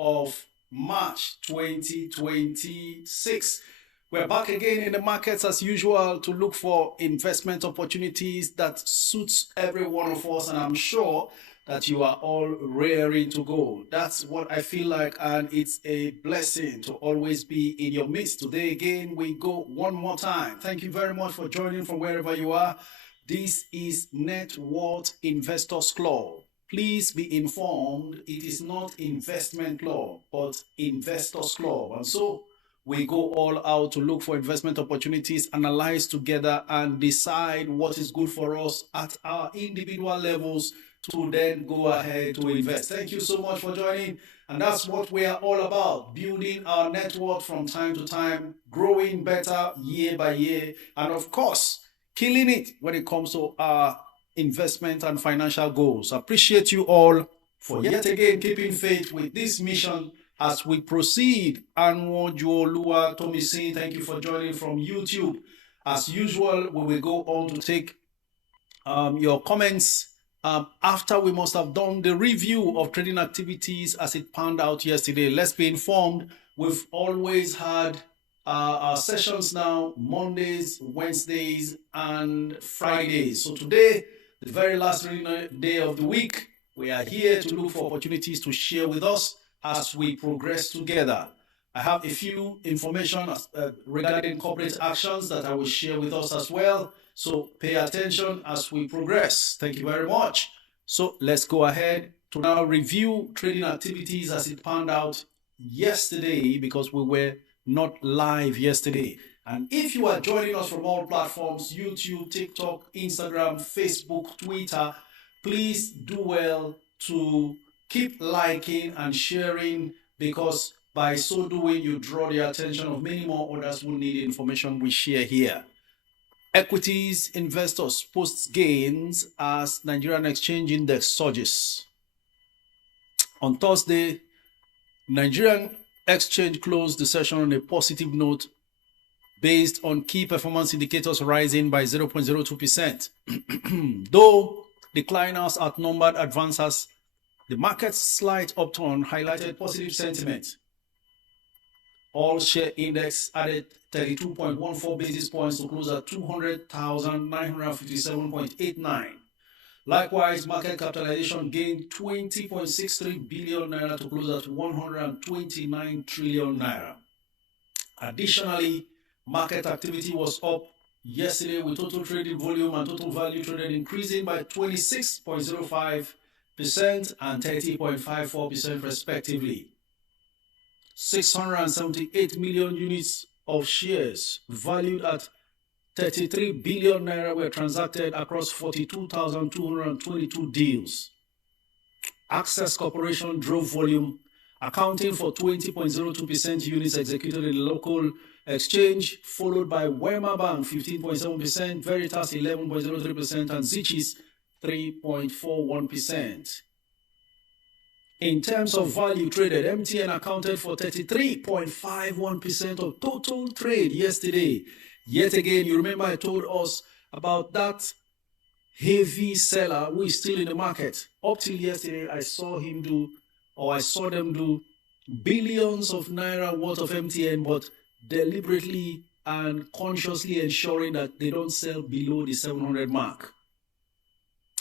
of March 2026. We're back again in the markets as usual to look for investment opportunities that suits every one of us, and I'm sure that you are all raring to go. That's what I feel like, and it's a blessing to always be in your midst. Today again, we go one more time. Thank you very much for joining from wherever you are. This is Net Worth Investors Club. Please be informed, it is not investment club, but investors club. And so we go all out to look for investment opportunities, analyze together, and decide what is good for us at our individual levels to then go ahead to invest. Thank you so much for joining. And that's what we are all about, building our net worth from time to time, growing better year by year, and of course, killing it when it comes to our investment and financial goals. I appreciate you all for yet again keeping faith with this mission as we proceed. Anwo Juolua Tomisin, thank you for joining from YouTube. As usual, we will go on to take your comments after we must have done the review of trading activities as it panned out yesterday. Let's be informed, we've always had our sessions now, Mondays, Wednesdays, and Fridays. So today, the very last day of the week, we are here to look for opportunities to share with us as we progress together. I have a few information regarding corporate actions that I will share with us as well. So pay attention as we progress. Thank you very much. So let's go ahead to now review trading activities as it panned out yesterday, because we were not live yesterday. And if you are joining us from all platforms, YouTube, TikTok, Instagram, Facebook, Twitter, please do well to keep liking and sharing, because by so doing, you draw the attention of many more others who need information we share here. Equities investors post gains as Nigerian exchange index surges. On Thursday, Nigerian exchange closed the session on a positive note based on key performance indicators rising by 0.02%. Though decliners outnumbered advancers, the market's slight upturn highlighted positive sentiment. All share index added 32.14 basis points to close at 200,957.89. Likewise, market capitalization gained 20.63 billion naira to close at 129 trillion naira. Additionally, market activity was up yesterday with total trading volume and total value traded increasing by 26.05% and 30.54% respectively. 678 million units of shares valued at 33 billion naira were transacted across 42,222 deals. Access Corporation drove volume, accounting for 20.02% units executed in the local exchange, followed by Wema Bank 15.7%, Veritas 11.03%, and Zichis 3.41%. In terms of value traded, MTN accounted for 33.51% of total trade yesterday. Yet again, you remember I told us about that heavy seller who is still in the market. Up till yesterday, I saw them do billions of naira worth of MTN, but deliberately and consciously ensuring that they don't sell below the 700 mark.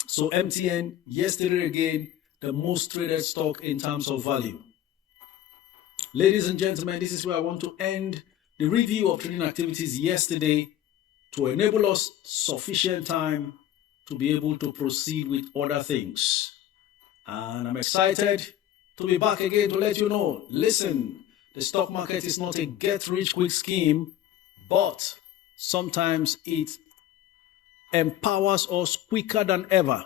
So MTN yesterday again, the most traded stock in terms of value. Ladies and gentlemen, this is where I want to end the review of trading activities yesterday to enable us sufficient time to be able to proceed with other things. And I'm excited to be back again to let you know, listen, the stock market is not a get-rich-quick scheme, but sometimes it empowers us quicker than ever.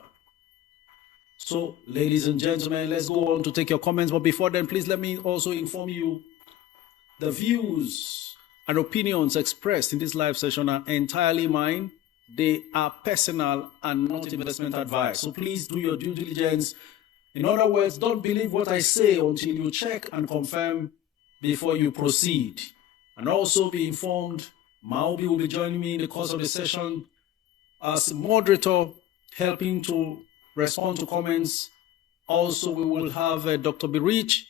So, ladies and gentlemen, let's go on to take your comments. But before then, please let me also inform you the views and opinions expressed in this live session are entirely mine. They are personal and not investment advice. So please do your due diligence. In other words, don't believe what I say until you check and confirm before you proceed. And also be informed, Maobi will be joining me in the course of the session as moderator, helping to respond to comments. Also, we will have Dr. Birich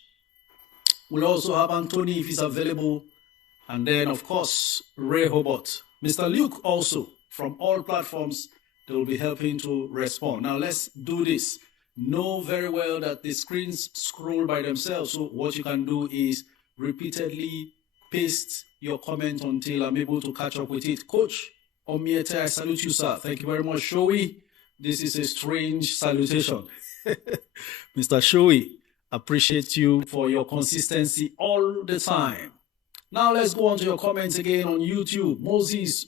We'll also have Anthony if he's available. And then, of course, Ray Hobart. Mr. Luke also, from all platforms, they will be helping to respond. Now, let's do this. Know very well that the screens scroll by themselves. So what you can do is repeatedly paste your comment until I'm able to catch up with it. Coach Omiete, I salute you, sir. Thank you very much, Shoei. This is a strange salutation. Mr. Shoei, appreciate you for your consistency all the time. Now let's go on to your comments again on YouTube. Moses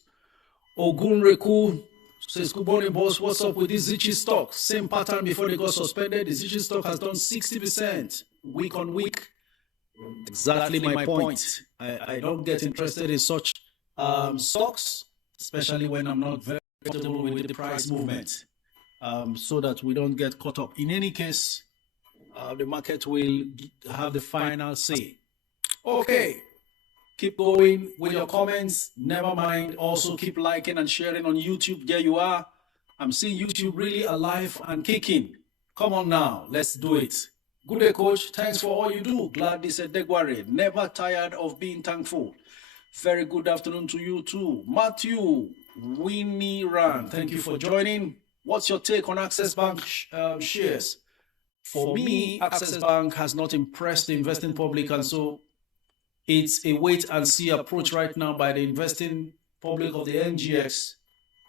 Ogunreku says, good morning, boss. What's up with this Zichi stock? Same pattern before they got suspended. The Zichi stock has done 60% week on week. Exactly my point. I don't get interested in such stocks, especially when I'm not very comfortable with the price movement, so that we don't get caught up. In any case, the market will have the final say. Okay. Keep going with your comments. Never mind. Also, keep liking and sharing on YouTube. There you are. I'm seeing YouTube really alive and kicking. Come on now. Let's do it. Good day, coach. Thanks for all you do. Gladly said Degware. Never tired of being thankful. Very good afternoon to you too. Matthew Winnie Ran. Thank you for joining. What's your take on Access Bank shares? For me, Access Bank has not impressed the investing public, and so it's a wait and see approach right now by the investing public of the NGX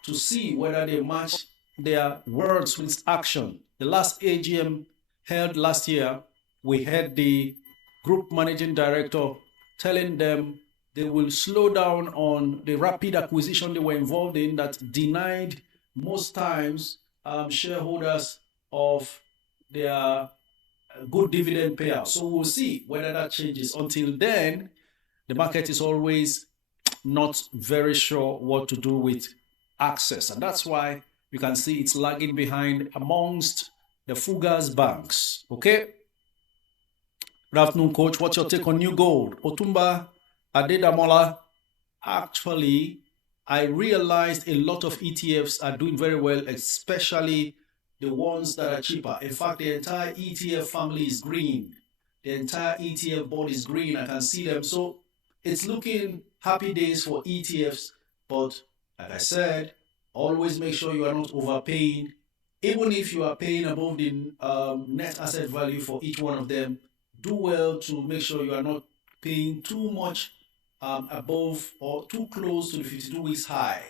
to see whether they match their words with action. The last AGM held last year, we had the group managing director telling them they will slow down on the rapid acquisition they were involved in that denied most times shareholders of their good dividend payout. So we'll see whether that changes. Until then, the market is always not very sure what to do with Access. And that's why you can see it's lagging behind amongst the Fugas banks. Okay? Good afternoon, coach. What's your take on New Gold? Otumba Adedamola. Actually, I realized a lot of ETFs are doing very well, especially the ones that are cheaper. In fact, the entire ETF family is green. The entire ETF board is green. I can see them. So it's looking happy days for ETFs. But like I said, always make sure you are not overpaying. Even if you are paying above the net asset value for each one of them, do well to make sure you are not paying too much above or too close to the 52 weeks high.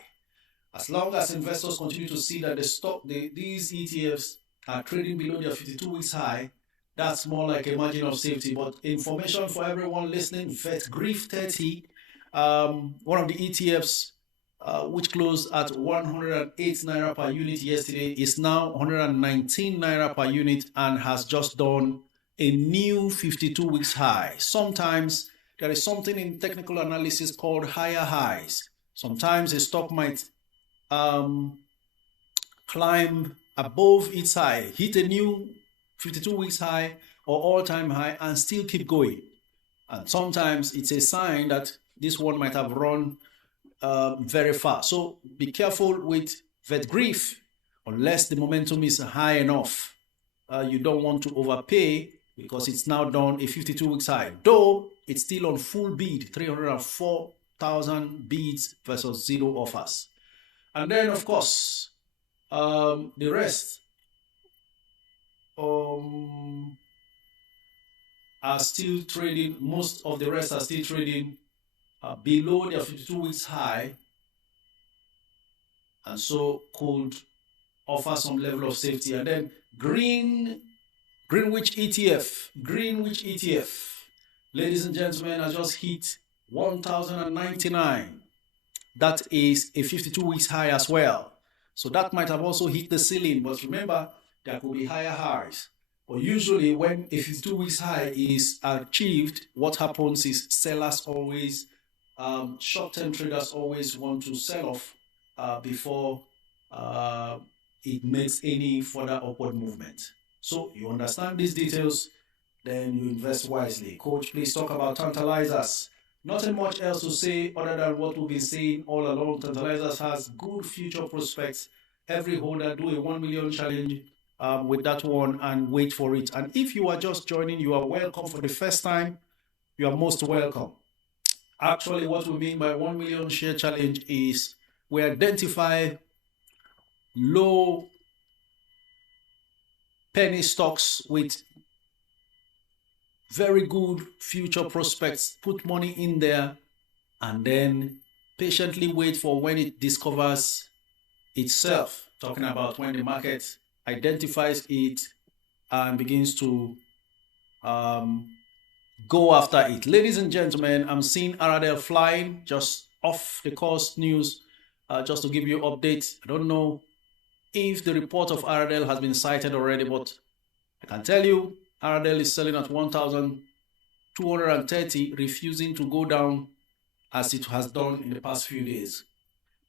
As long as investors continue to see that these ETFs are trading below their 52 weeks high, that's more like a margin of safety. But information for everyone listening, VetGrief 30, one of the ETFs which closed at 108 Naira per unit yesterday, is now 119 Naira per unit and has just done a new 52 weeks high. Sometimes there is something in technical analysis called higher highs. Sometimes a stock might climb above its high, hit a new 52 weeks high or all-time high and still keep going. And sometimes it's a sign that this one might have run very fast. So be careful with VetGrief unless the momentum is high enough. You don't want to overpay because it's now done a 52 weeks high. Though it's still on full bid, 304,000 bids versus 0 offers. And then, of course, the rest are still trading. Most of the rest are still trading below their 52 weeks high, and so could offer some level of safety. And then Greenwich ETF, ladies and gentlemen, has just hit 1,099. That is a 52 weeks high as well. So that might have also hit the ceiling, but remember, there could be higher highs. But usually when a 52 weeks high is achieved, what happens is sellers always, short-term traders always want to sell off before it makes any further upward movement. So you understand these details, then you invest wisely. Coach, please talk about Tantalizers. Nothing much else to say other than what we've been saying all along. Tantalizers has good future prospects. Every holder do a 1 million challenge with that one and wait for it. And if you are just joining, you are welcome for the first time. you are most welcome. Actually, what we mean by 1 million share challenge is we identify low penny stocks with very good future prospects, put money in there, and then patiently wait for when it discovers itself. Talking about when the market identifies it and begins to go after it. Ladies and gentlemen, I'm seeing Aradel flying just off the course news. Just to give you updates, I don't know if the report of Aradel has been cited already, but I can tell you Aradel is selling at 1,230, refusing to go down as it has done in the past few days.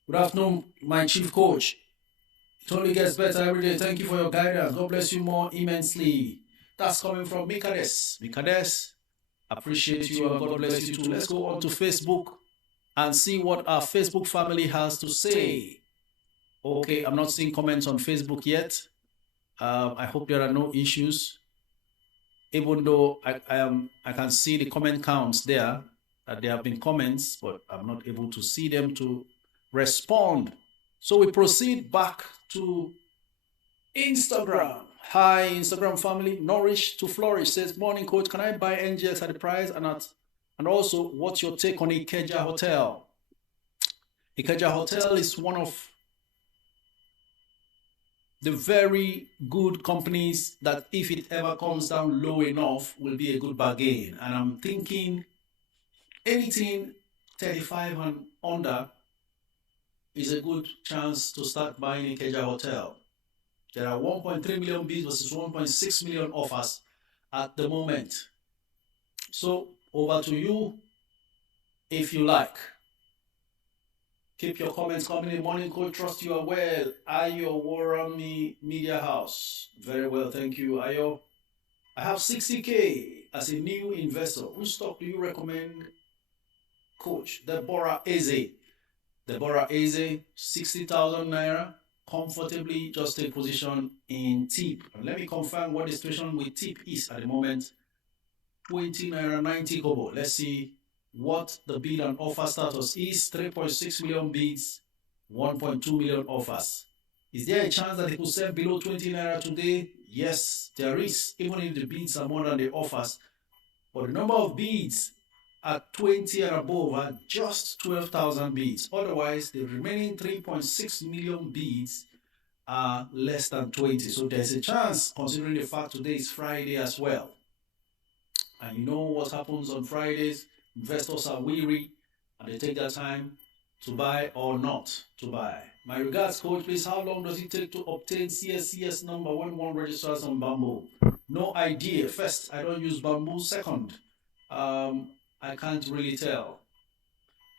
Good afternoon, my chief coach. It only gets better every day. Thank you for your guidance. God bless you more immensely. That's coming from Mikades. Mikades, appreciate you and God bless you too. Let's go on to Facebook and see what our Facebook family has to say. Okay, I'm not seeing comments on Facebook yet. I hope there are no issues. Even though I can see the comment counts there, that there have been comments, but I'm not able to see them to respond. So we proceed back to Instagram. Hi, Instagram family. Nourish to Flourish says, morning coach, can I buy NGS at the price? And also, what's your take on Ikeja Hotel? Ikeja Hotel is one of the very good companies that if it ever comes down low enough will be a good bargain. And I'm thinking anything 35 and under is a good chance to start buying Ikeja Hotel. There are 1.3 million bids versus 1.6 million offers at the moment. So over to you if you like. Keep your comments coming in. Morning coach, trust you are well. Ayo Warami Media House. Very well, thank you, Ayo. I have 60K as a new investor. Which stock do you recommend, coach? Deborah Eze. Deborah Eze, 60,000 naira. Comfortably just take position in TIP. And let me confirm what the situation with TIP is at the moment. 20 naira 90 kobo. Let's see what the bid and offer status is. 3.6 million bids, 1.2 million offers. Is there a chance that it could sell below 20 naira today? Yes, there is, even if the bids are more than the offers. But the number of bids at 20 and above are just 12,000 bids. Otherwise, the remaining 3.6 million bids are less than 20. So there's a chance, considering the fact today is Friday as well. And you know what happens on Fridays? Investors are weary and they take their time to buy or not to buy. My regards, coach. Please, how long does it take to obtain CSCS number when one registers on Bamboo? No idea. First, I don't use Bamboo. Second, I can't really tell.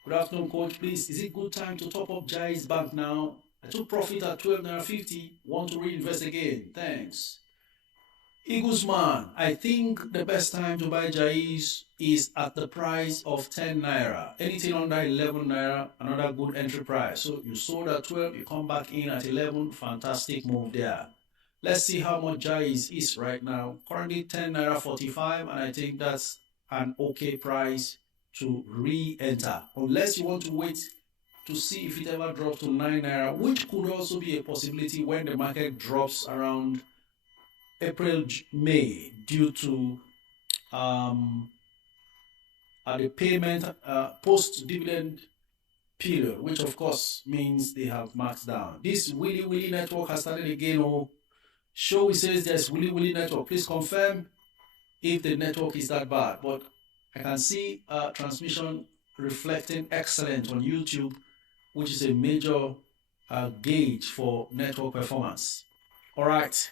Good afternoon, coach. Please, is it good time to top up Jai's Bank now? I took profit at 12.50. Want to reinvest again? Thanks. Igusman, I think the best time to buy Jai's is at the price of 10 naira. Anything under 11 naira, another good entry price. So you sold at 12, you come back in at 11. Fantastic move there. Let's see how much Jai's is right now. Currently 10 naira 45, and I think that's an okay price to re-enter. Unless you want to wait to see if it ever drops to 9 naira, which could also be a possibility when the market drops around April, May, due to the payment post-dividend period, which of course means they have marked down. This Willy Willy network has started again. Oh, show it says there's Willy Willy network. Please confirm if the network is that bad. But I can see transmission reflecting excellent on YouTube, which is a major gauge for network performance. All right.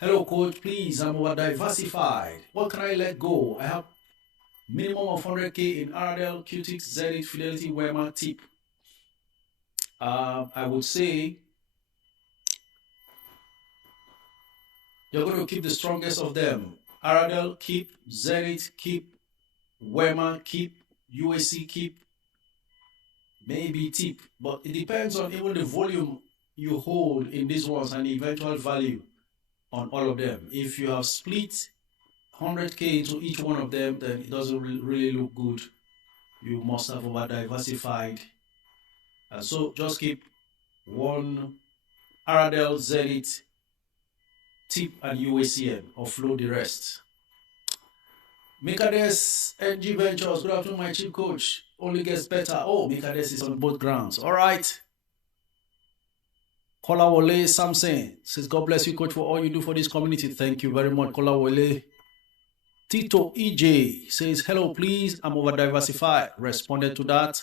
Hello, coach. Please, I'm over diversified. What can I let go? I have minimum of 100K in Aradel, Qtix, Zenith, Fidelity, Wema, TIP. I would say you're going to keep the strongest of them. Aradel, keep. Zenith, keep. Wema, keep. UAC, keep. Maybe TIP. But it depends on even the volume you hold in these ones and the eventual value on all of them. If you have split 100K into each one of them, then it doesn't really look good. You must have over diversified. And so just keep one Aradel, Zenith, TIP, and UACN. Offload the rest. Mikades NG Ventures. Good afternoon, my chief coach. Only gets better. Oh, Mikades is on both grounds. All right. Kolawole Samson says, God bless you, coach, for all you do for this community. Thank you very much, Kolawole. Tito EJ says, hello, please. I'm over diversified. Responded to that.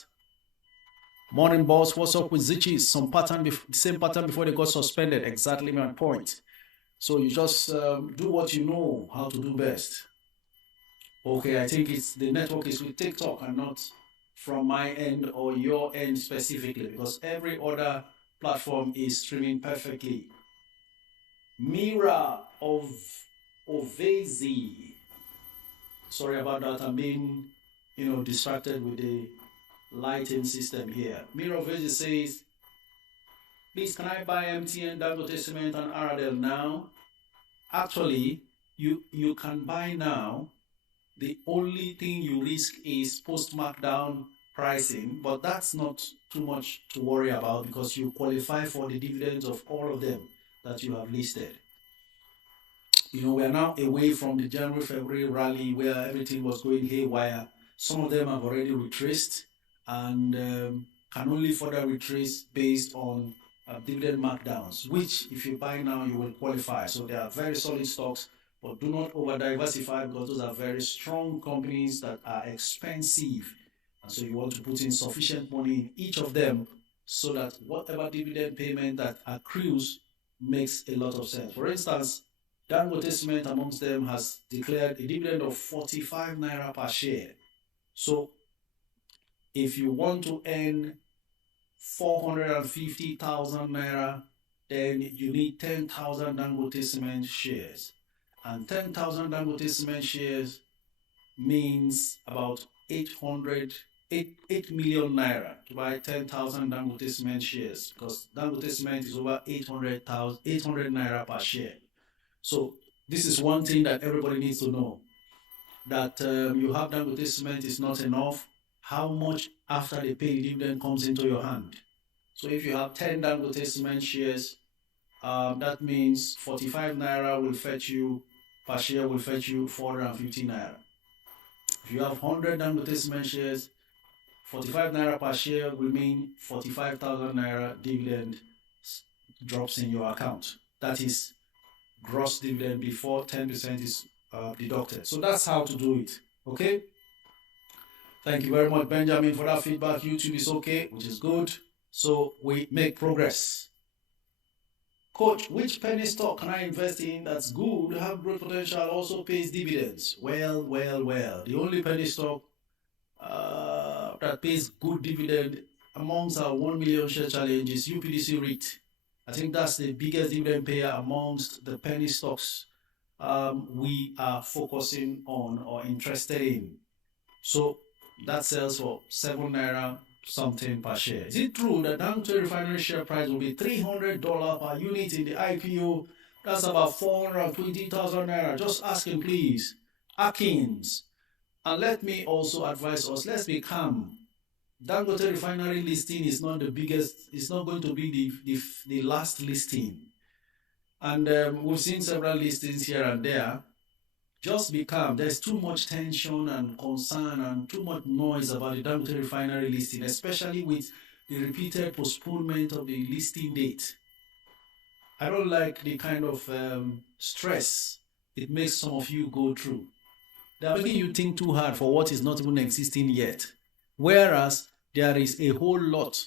Morning, boss. What's up with Zichis? Same pattern before they got suspended. Exactly my point. So you just do what you know how to do best. Okay, I think it's the network is with TikTok and not from my end or your end specifically, because every other platform is streaming perfectly. Mira of Ovezi. Sorry about that. I'm being, distracted with the lighting system here. Mira Ovezi says, please, can I buy MTN, Dangote Cement, and Aradel now? Actually, you can buy now. The only thing you risk is post-markdown pricing, but that's not too much to worry about because you qualify for the dividends of all of them that you have listed. We are now away from the January-February rally where everything was going haywire. Some of them have already retraced and can only further retrace based on dividend markdowns, which if you buy now, you will qualify. So they are very solid stocks, but do not over-diversify because those are very strong companies that are expensive. And so you want to put in sufficient money in each of them so that whatever dividend payment that accrues makes a lot of sense. For instance, Dangote Cement amongst them has declared a dividend of 45 naira per share. So if you want to earn 450,000 naira, then you need 10,000 Dangote Cement shares. And 10,000 Dangote Cement shares means about 8 million naira to buy 10,000 Dangote Cement shares, because Dangote Cement is over 800 naira per share. So this is one thing that everybody needs to know, that you have Dangote Cement is not enough. How much after they pay the dividend comes into your hand? So if you have 10 Dangote Cement shares, that means 45 naira will fetch you, per share will fetch you 450 naira. If you have 100 Dangote Cement shares, 45 naira per share will mean 45,000 naira dividend drops in your account. That is gross dividend before 10% is deducted. So that's how to do it. Okay? Thank you very much, Benjamin, for that feedback. YouTube is okay, which is good. So we make progress. Coach, which penny stock can I invest in that's good, have growth potential, also pays dividends? Well. The only penny stock that pays good dividend amongst our 1 million share challenge is UPDC REIT. I think that's the biggest dividend payer amongst the penny stocks we are focusing on or interested in. So that sells for 7 naira something per share. Is it true that Dangote refinery share price will be $300 per unit in the IPO? That's about 420,000 naira. Just asking, please. Akins. And let me also advise us, let's be calm. Dangote refinery listing is not the biggest, it's not going to be the last listing. And we've seen several listings here and there. Just be calm. There's too much tension and concern and too much noise about the Dangote refinery listing, especially with the repeated postponement of the listing date. I don't like the kind of stress it makes some of you go through. They're making you think too hard for what is not even existing yet. Whereas there is a whole lot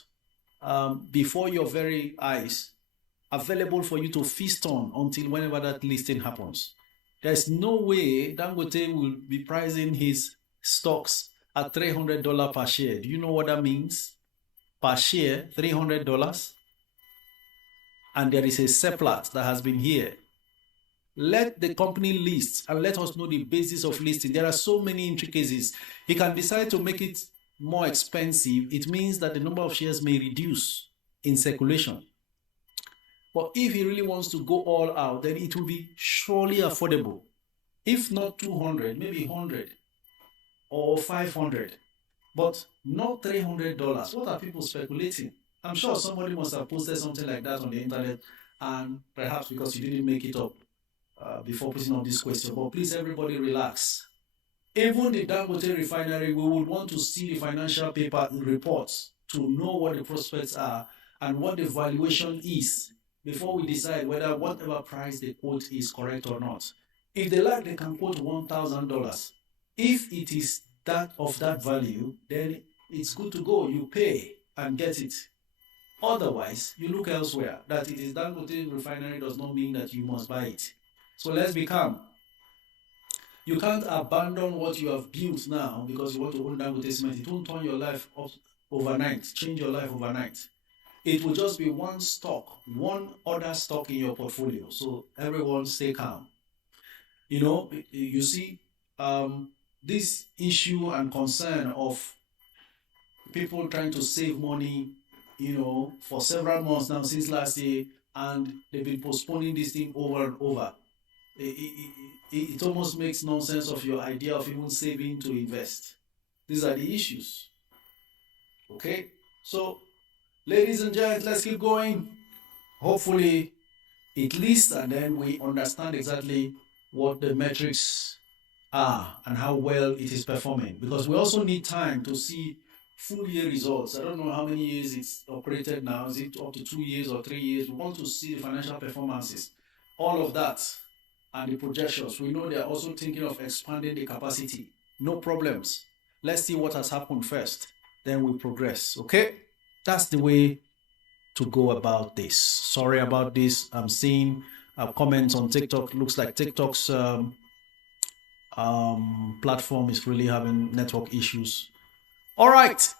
before your very eyes available for you to feast on until whenever that listing happens. There's no way Dangote will be pricing his stocks at $300 per share. Do you know what that means? Per share, $300. And there is a surplus that has been here. Let the company list and let us know the basis of listing. There are so many intricacies. He can decide to make it more expensive. It means that the number of shares may reduce in circulation. But if he really wants to go all out, then it will be surely affordable. If not 200, maybe 100 or 500, but not $300. What are people speculating? I'm sure somebody must have posted something like that on the internet, and perhaps because you didn't make it up before putting up this question. But please, everybody, relax. Even the Dangote refinery, we would want to see the financial paper reports to know what the prospects are and what the valuation is before we decide whether whatever price they quote is correct or not. If they like, they can quote $1,000. If it is that of that value, then it's good to go. You pay and get it. Otherwise, you look elsewhere. That it is Dangote refinery does not mean that you must buy it. So let's be calm. You can't abandon what you have built now because you want to own Dangote cement. It won't turn your life up overnight, change your life overnight. It will just be one stock, one other stock in your portfolio. So everyone stay calm. You know, you see, this issue and concern of people trying to save money, you know, for several months now since last year, and they've been postponing this thing over and over. It almost makes nonsense of your idea of even saving to invest. These are the issues. Okay, so ladies and gents, let's keep going. Hopefully it lists and then we understand exactly what the metrics are and how well it is performing, because we also need time to see full year results. I don't know how many years it's operated now. Is it up to 2 years or 3 years? We want to see the financial performances, all of that, and the projections. We know they are also thinking of expanding the capacity. No problems. Let's see what has happened first, then we progress. Okay, that's the way to go about this. Sorry about this. I'm seeing comments on TikTok. Looks like TikTok's platform is really having network issues. All right,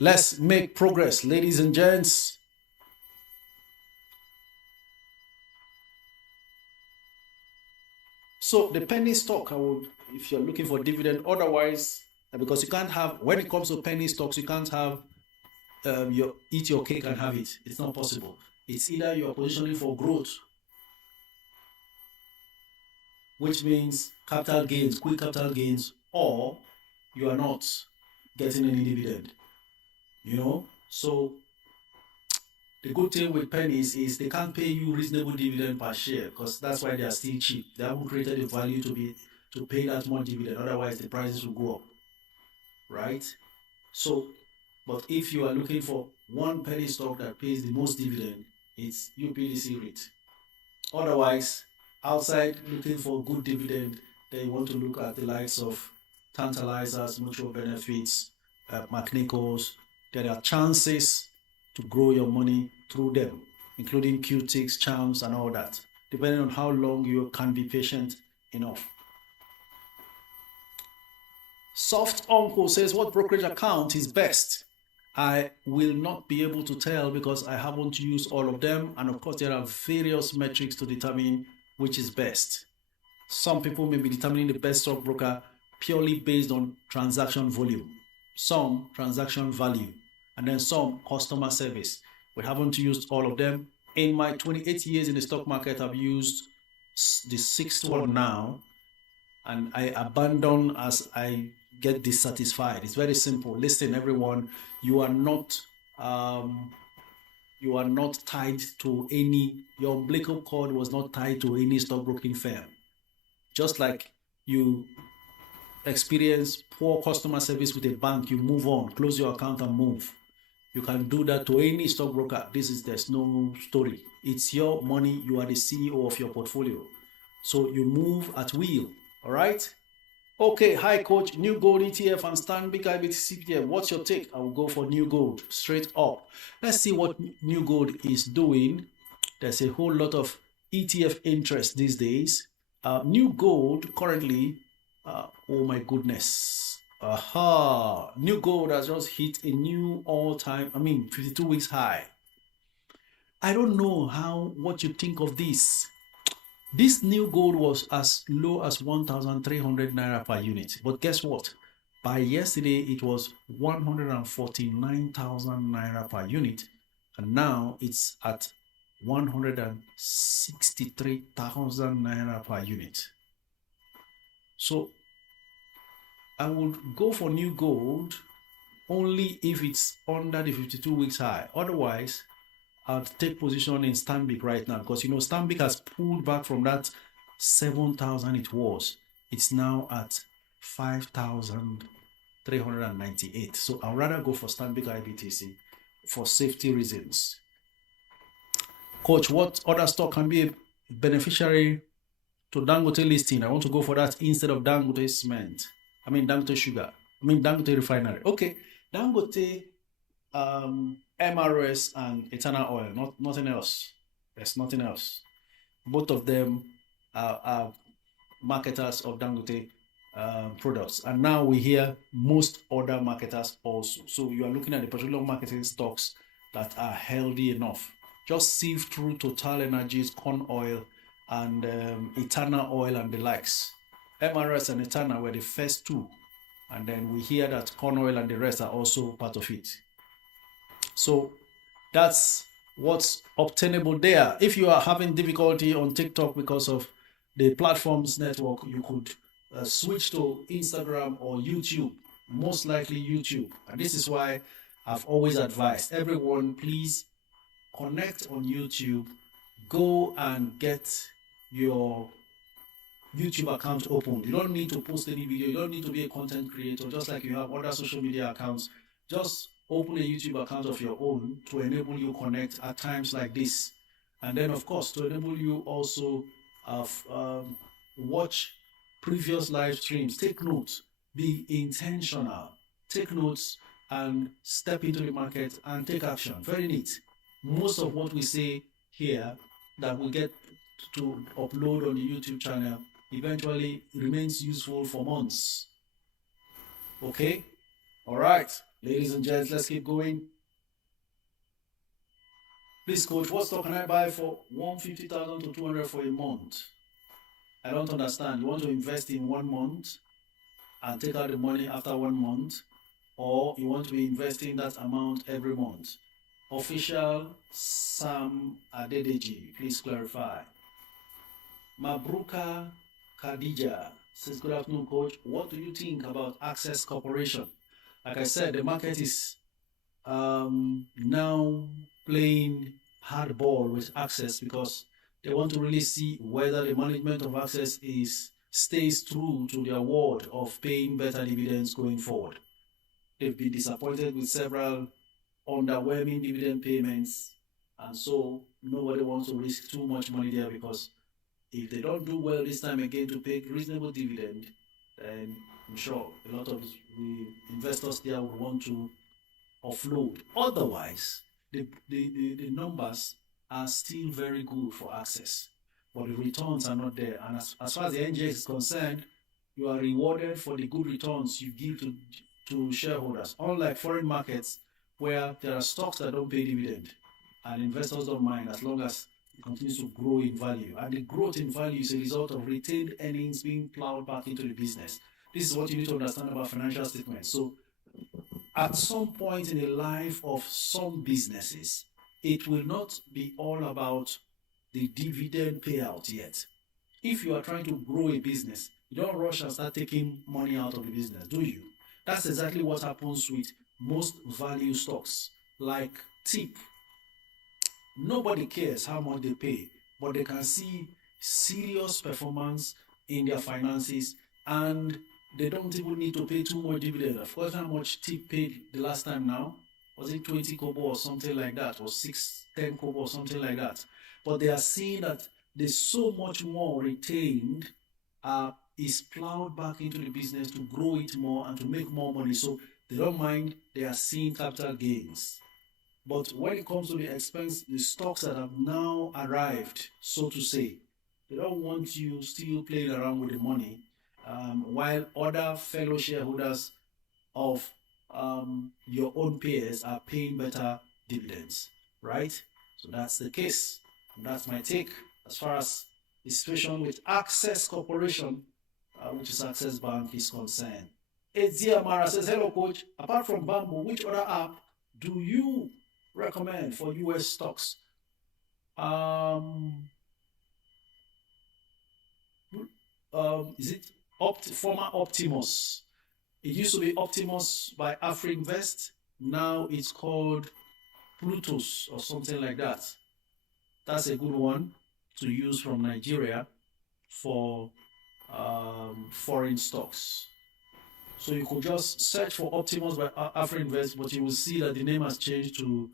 let's make progress, ladies and gents. So the penny stock, I would, if you're looking for dividend, otherwise, because you can't have, when it comes to penny stocks, you can't have eat your cake and have it. It's not possible. It's either you're positioning for growth, which means capital gains, quick capital gains, or you are not getting any dividend. You know, so the good thing with pennies is they can't pay you reasonable dividend per share, because that's why they are still cheap. They haven't created the value to pay that much dividend. Otherwise, the prices will go up, right? So, but if you are looking for one penny stock that pays the most dividend, it's UPDC REIT. Otherwise, outside looking for good dividend, then you want to look at the likes of Tantalizers, Mutual Benefits, McNichols. There are chances to grow your money through them, including QTICs, charms, and all that, depending on how long you can be patient enough. Soft Uncle says, what brokerage account is best? I will not be able to tell because I haven't used all of them. And of course, there are various metrics to determine which is best. Some people may be determining the best stockbroker purely based on transaction volume, some transaction value, and then some customer service. We haven't used all of them. In my 28 years in the stock market, I've used the 6th one now, and I abandon as I get dissatisfied. It's very simple. Listen, everyone, you are not tied to any, your umbilical cord was not tied to any stockbroking firm. Just like you experience poor customer service with a bank, you move on, close your account and move. You can do that to any stockbroker. There's no story. It's your money. You are the CEO of your portfolio. So you move at will. All right? Okay, hi coach, new gold ETF and Stanbic IBTC ETF. What's your take? I will go for new gold straight up. Let's see what new gold is doing. There's a whole lot of ETF interest these days. New gold currently, oh my goodness. New gold has just hit a new all-time, 52 weeks high. I don't know what you think of this. This new gold was as low as 1,300 naira per unit. But guess what? By yesterday, it was 149,000 naira per unit. And now it's at 163,000 naira per unit. So I would go for new gold only if it's under the 52 weeks high. Otherwise, I'll take position in Stanbic right now, because you know Stanbic has pulled back from that 7,000 it was. It's now at 5,398. So I'd rather go for Stanbic IBTC for safety reasons. Coach, what other stock can be a beneficiary to Dangote listing? I want to go for that instead of Dangote cement. I mean Dangote sugar. I mean Dangote refinery. Okay, Dangote, MRS and Eternal Oil. Nothing else. There's nothing else. Both of them are marketers of Dangote products, and now we hear most other marketers also. So you are looking at the petroleum marketing stocks that are healthy enough. Just sieve through Total Energies, corn oil, and Eternal Oil and the likes. MRS and Eternal were the first two, and then we hear that corn oil and the rest are also part of it. So that's what's obtainable there. If you are having difficulty on TikTok because of the platform's network, you could switch to Instagram or YouTube, most likely YouTube. And this is why I've always advised everyone, please connect on YouTube, go and get your YouTube account opened. You don't need to post any video, you don't need to be a content creator, just like you have other social media accounts. Just open a YouTube account of your own to enable you connect at times like this. And then of course to enable you also watch previous live streams. Take notes, be intentional, take notes and step into the market and take action. Very neat. Most of what we say here that we get to upload on the YouTube channel eventually remains useful for months. Okay? All right, ladies and gents, let's keep going. Please, coach, what stock can I buy for 150,000 to 200 for a month? I don't understand. You want to invest in 1 month and take out the money after 1 month, or you want to be investing that amount every month? Official Sam Adedeji, please clarify. Mabruka Khadija says, good afternoon, coach. What do you think about Access Corporation? Like I said, the market is now playing hardball with Access because they want to really see whether the management of Access stays true to their word of paying better dividends going forward. They've been disappointed with several underwhelming dividend payments, and so nobody wants to risk too much money there, because if they don't do well this time again to pay reasonable dividend, then I'm sure a lot of the investors there would want to offload. Otherwise, the numbers are still very good for Access, but the returns are not there. And as far as the NGX is concerned, you are rewarded for the good returns you give to shareholders. Unlike foreign markets, where there are stocks that don't pay dividend, and investors don't mind as long as it continues to grow in value. And the growth in value is a result of retained earnings being plowed back into the business. This is what you need to understand about financial statements. So at some point in the life of some businesses, it will not be all about the dividend payout yet. If you are trying to grow a business, you don't rush and start taking money out of the business, do you? That's exactly what happens with most value stocks, like TIP. Nobody cares how much they pay, but they can see serious performance in their finances, and they don't even need to pay too much dividend. Of course, how much TIP paid the last time now? Was it 20 kobo or something like that, or 10 kobo or something like that? But they are seeing that there's so much more retained, is plowed back into the business to grow it more and to make more money. So they don't mind, they are seeing capital gains. But when it comes to the stocks that have now arrived, so to say, they don't want you still playing around with the money, while other fellow shareholders of your own peers are paying better dividends, right? So that's the case. And that's my take as far as the situation with Access Corporation, which is Access Bank, is concerned. Edzia Mara says, hello coach, apart from Bamboo, which other app do you recommend for US stocks? Is it former Optimus. It used to be Optimus by Afrinvest. Now it's called Plutus or something like that. That's a good one to use from Nigeria for foreign stocks. So you could just search for Optimus by Afrinvest, but you will see that the name has changed to,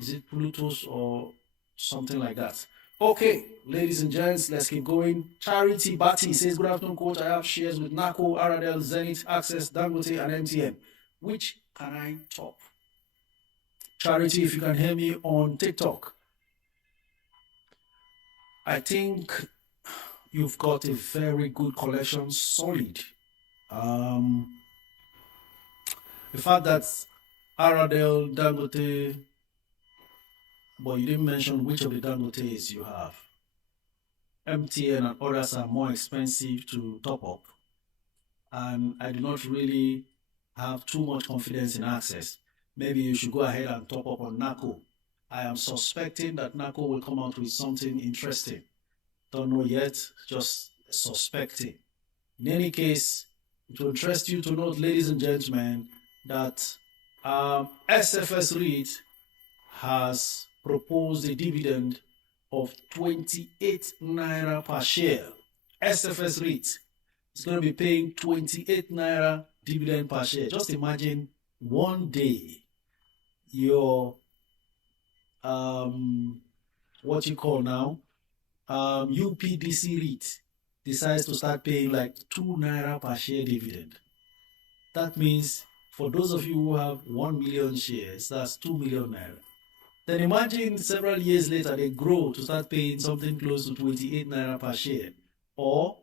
is it Plutus or something like that? Okay, ladies and gents, let's keep going. Charity Batty says, good afternoon, coach. I have shares with NACO, Aradel, Zenith, Access, Dangote, and MTN. Which can I top? Charity, if you can hear me on TikTok. I think you've got a very good collection, solid. The fact that Aradel, Dangote, but you didn't mention which of the Dangotes you have. MTN and others are more expensive to top up. And I do not really have too much confidence in Access. Maybe you should go ahead and top up on NACO. I am suspecting that NACO will come out with something interesting. Don't know yet, just suspecting. In any case, it will interest you to note, ladies and gentlemen, that SFS REIT has proposed a dividend of 28 naira per share. SFS REIT is going to be paying 28 naira dividend per share. Just imagine one day your what you call now UPDC REIT decides to start paying like 2 naira per share dividend. That means for those of you who have 1 million shares, that's 2 million naira. Then imagine several years later they grow to start paying something close to 28 naira per share or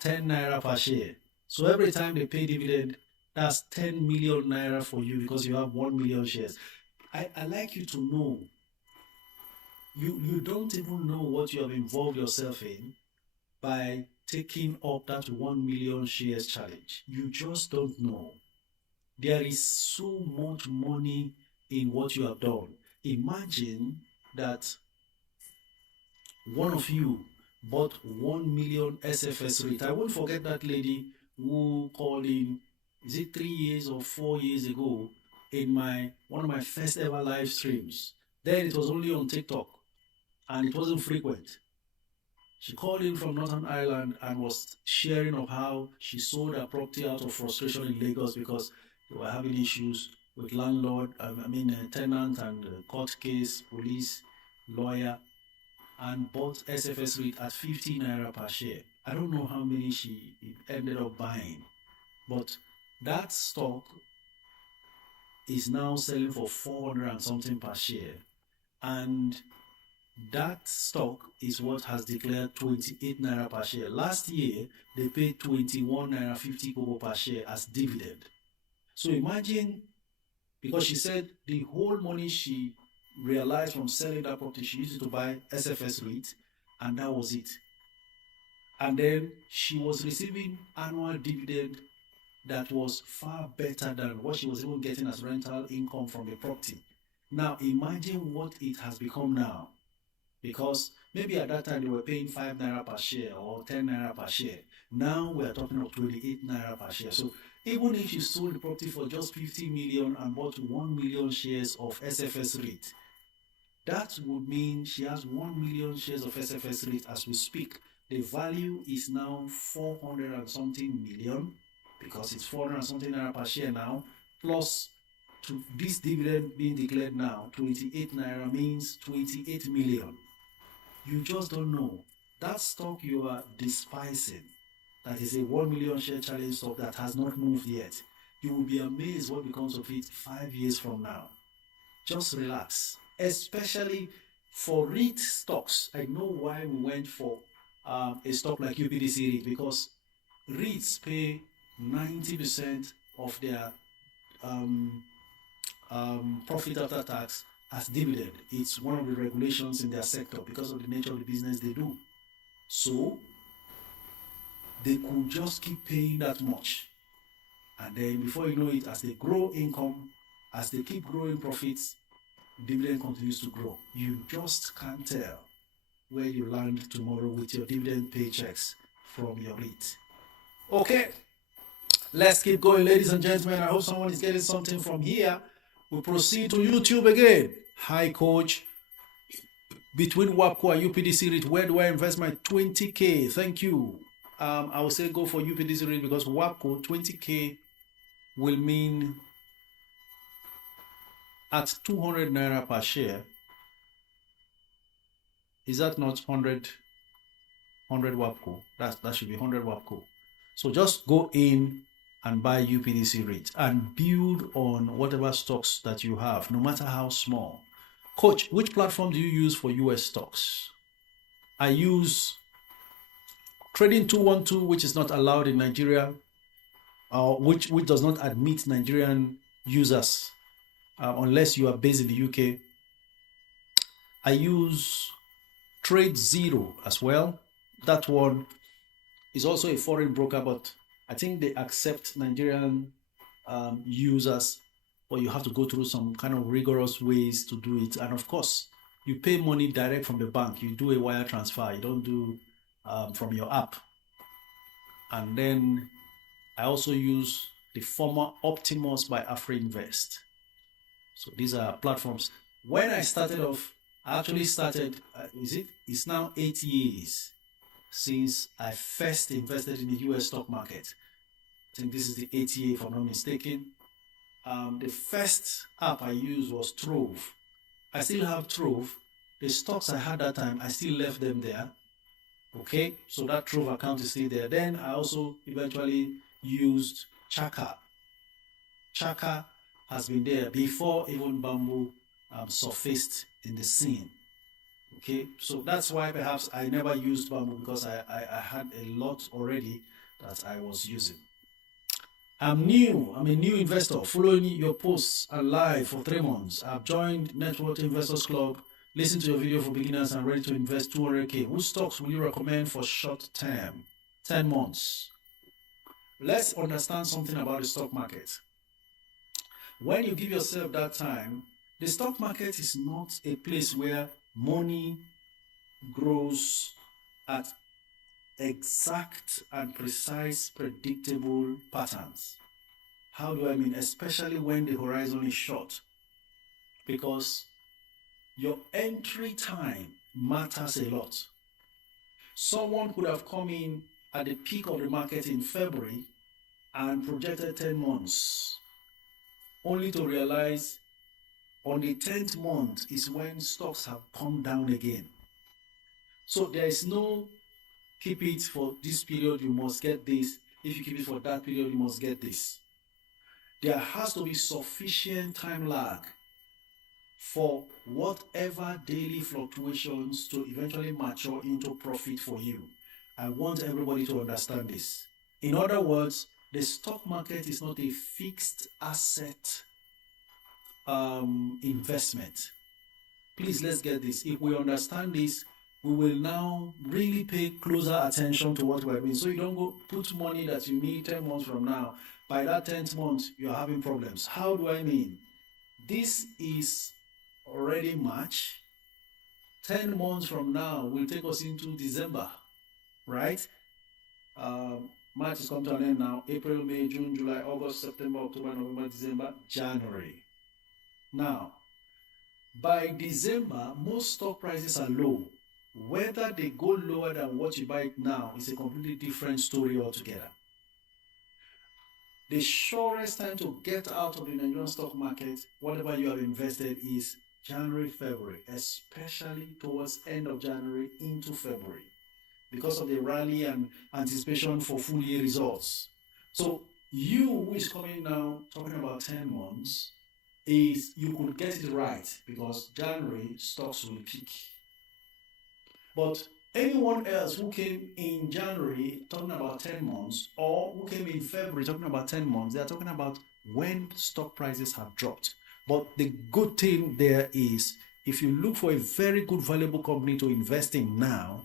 10 naira per share. So every time they pay dividend, that's 10 million naira for you because you have 1 million shares. I like you to know, you don't even know what you have involved yourself in by taking up that 1 million shares challenge. You just don't know. There is so much money in what you have done. Imagine that one of you bought 1 million SFS REIT. I won't forget that lady who called in, is it 3 years or 4 years ago, in one of my first ever live streams. Then it was only on TikTok and it wasn't frequent. She called in from Northern Ireland and was sharing of how she sold her property out of frustration in Lagos because they were having issues with landlord, tenant and court case, police, lawyer, and bought SFS REIT at 50 naira per share. I don't know how many she ended up buying, but that stock is now selling for 400 and something per share. And that stock is what has declared 28 naira per share. Last year, they paid 21 naira 50 kobo per share as dividend. So imagine, because she said the whole money she realized from selling that property, she used it to buy SFS REIT, and that was it. And then she was receiving annual dividend that was far better than what she was even getting as rental income from the property. Now imagine what it has become now. Because maybe at that time they were paying 5 naira per share or 10 naira per share. Now we are talking of 28 naira per share. So even if she sold the property for just 50 million and bought 1 million shares of SFS REIT, that would mean she has 1 million shares of SFS REIT as we speak. The value is now 400 and something million because it's 400 and something naira per share now, plus to this dividend being declared now, 28 naira means 28 million. You just don't know. That stock you are despising, that is a 1 million share challenge stock that has not moved yet, you will be amazed what becomes of it 5 years from now. Just relax. Especially for REIT stocks. I know why we went for a stock like UPDC REIT, because REITs pay 90% of their profit after tax as dividend. It's one of the regulations in their sector because of the nature of the business they do. So they could just keep paying that much, and then before you know it, as they grow income, as they keep growing profits, dividend continues to grow. You just can't tell where you land tomorrow with your dividend paychecks from your REIT. Okay, let's keep going, ladies and gentlemen. I hope someone is getting something from here. We proceed to YouTube again. Hi, coach. Between WAPCO and UPDC REIT, where do I invest my 20K? Thank you. I would say go for UPDC REIT because WAPCO 20K will mean at 200 naira per share. Is that not 100 WAPCO? That should be 100 WAPCO. So just go in and buy UPDC REIT and build on whatever stocks that you have, no matter how small. Coach, which platform do you use for US stocks? I use Trading 212, which is not allowed in Nigeria, which does not admit Nigerian users unless you are based in the UK. I use Trade Zero as well. That one is also a foreign broker, but I think they accept Nigerian users, but you have to go through some kind of rigorous ways to do it. And of course, you pay money direct from the bank. You do a wire transfer. You don't do from your app. And then I also use the former Optimus by AfriInvest. So these are platforms. When I started off, I actually started, it's now 8 years since I first invested in the US stock market. I think this is the 8th year, if I'm not mistaken. The first app I used was Trove. I still have Trove. The stocks I had that time, I still left them there. Okay, so that Trove account is still there. Then I also eventually used Chaka. Chaka has been there before even Bamboo surfaced in the scene. Okay, so that's why perhaps I never used Bamboo, because I had a lot already that I was using. I'm a new investor, following your posts and live for 3 months. I've joined Network Investors Club, listened to your video for beginners, and ready to invest 200K. Which stocks will you recommend for short term? 10 months. Let's understand something about the stock market. When you give yourself that time, the stock market is not a place where money grows at exact and precise predictable patterns. How do I mean? Especially when the horizon is short, because your entry time matters a lot. Someone could have come in at the peak of the market in February and projected 10 months, only to realize on the 10th month is when stocks have come down again. So there is no keep it for this period, you must get this. If you keep it for that period, you must get this. There has to be sufficient time lag for whatever daily fluctuations to eventually mature into profit for you. I want everybody to understand this. In other words, the stock market is not a fixed asset investment. Please, let's get this. If we understand this, we will now really pay closer attention to what we're doing. So you don't go put money that you need 10 months from now. By that 10th month, you're having problems. How do I mean? This is already March. 10 months from now will take us into December, right? March is come to an end now. April, May, June, July, August, September, October, November, December, January. Now, by December, most stock prices are low. Whether they go lower than what you buy it now is a completely different story altogether. The surest time to get out of the Nigerian stock market, whatever you have invested, is January, February, especially towards end of January into February, because of the rally and anticipation for full year results. So you who is coming now talking about 10 months, is you could get it right, because January stocks will peak. But anyone else who came in January talking about 10 months, or who came in February talking about 10 months, they are talking about when stock prices have dropped. But the good thing there is, if you look for a very good, valuable company to invest in now,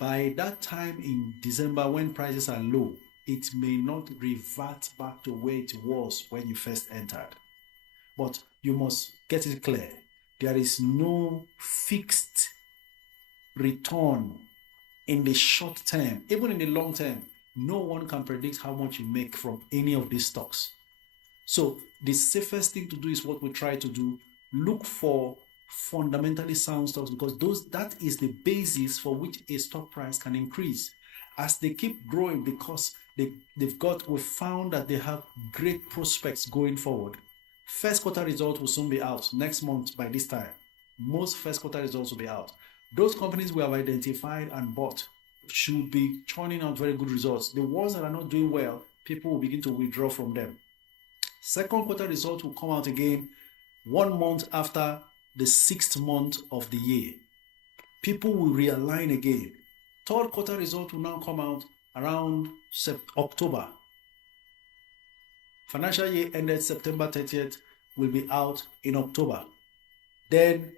by that time in December when prices are low, it may not revert back to where it was when you first entered. But you must get it clear. There is no fixed return in the short term. Even in the long term, no one can predict how much you make from any of these stocks. So the safest thing to do is what we try to do. Look for fundamentally sound stocks, because that is the basis for which a stock price can increase. As they keep growing, because we found that they have great prospects going forward. First quarter results will soon be out next month. By this time, most first quarter results will be out. Those companies we have identified and bought should be churning out very good results. The ones that are not doing well, people will begin to withdraw from them. Second quarter results will come out again 1 month after the 6th month of the year. People will realign again. Third quarter result will now come out around October. Financial year ended September 30th will be out in October. Then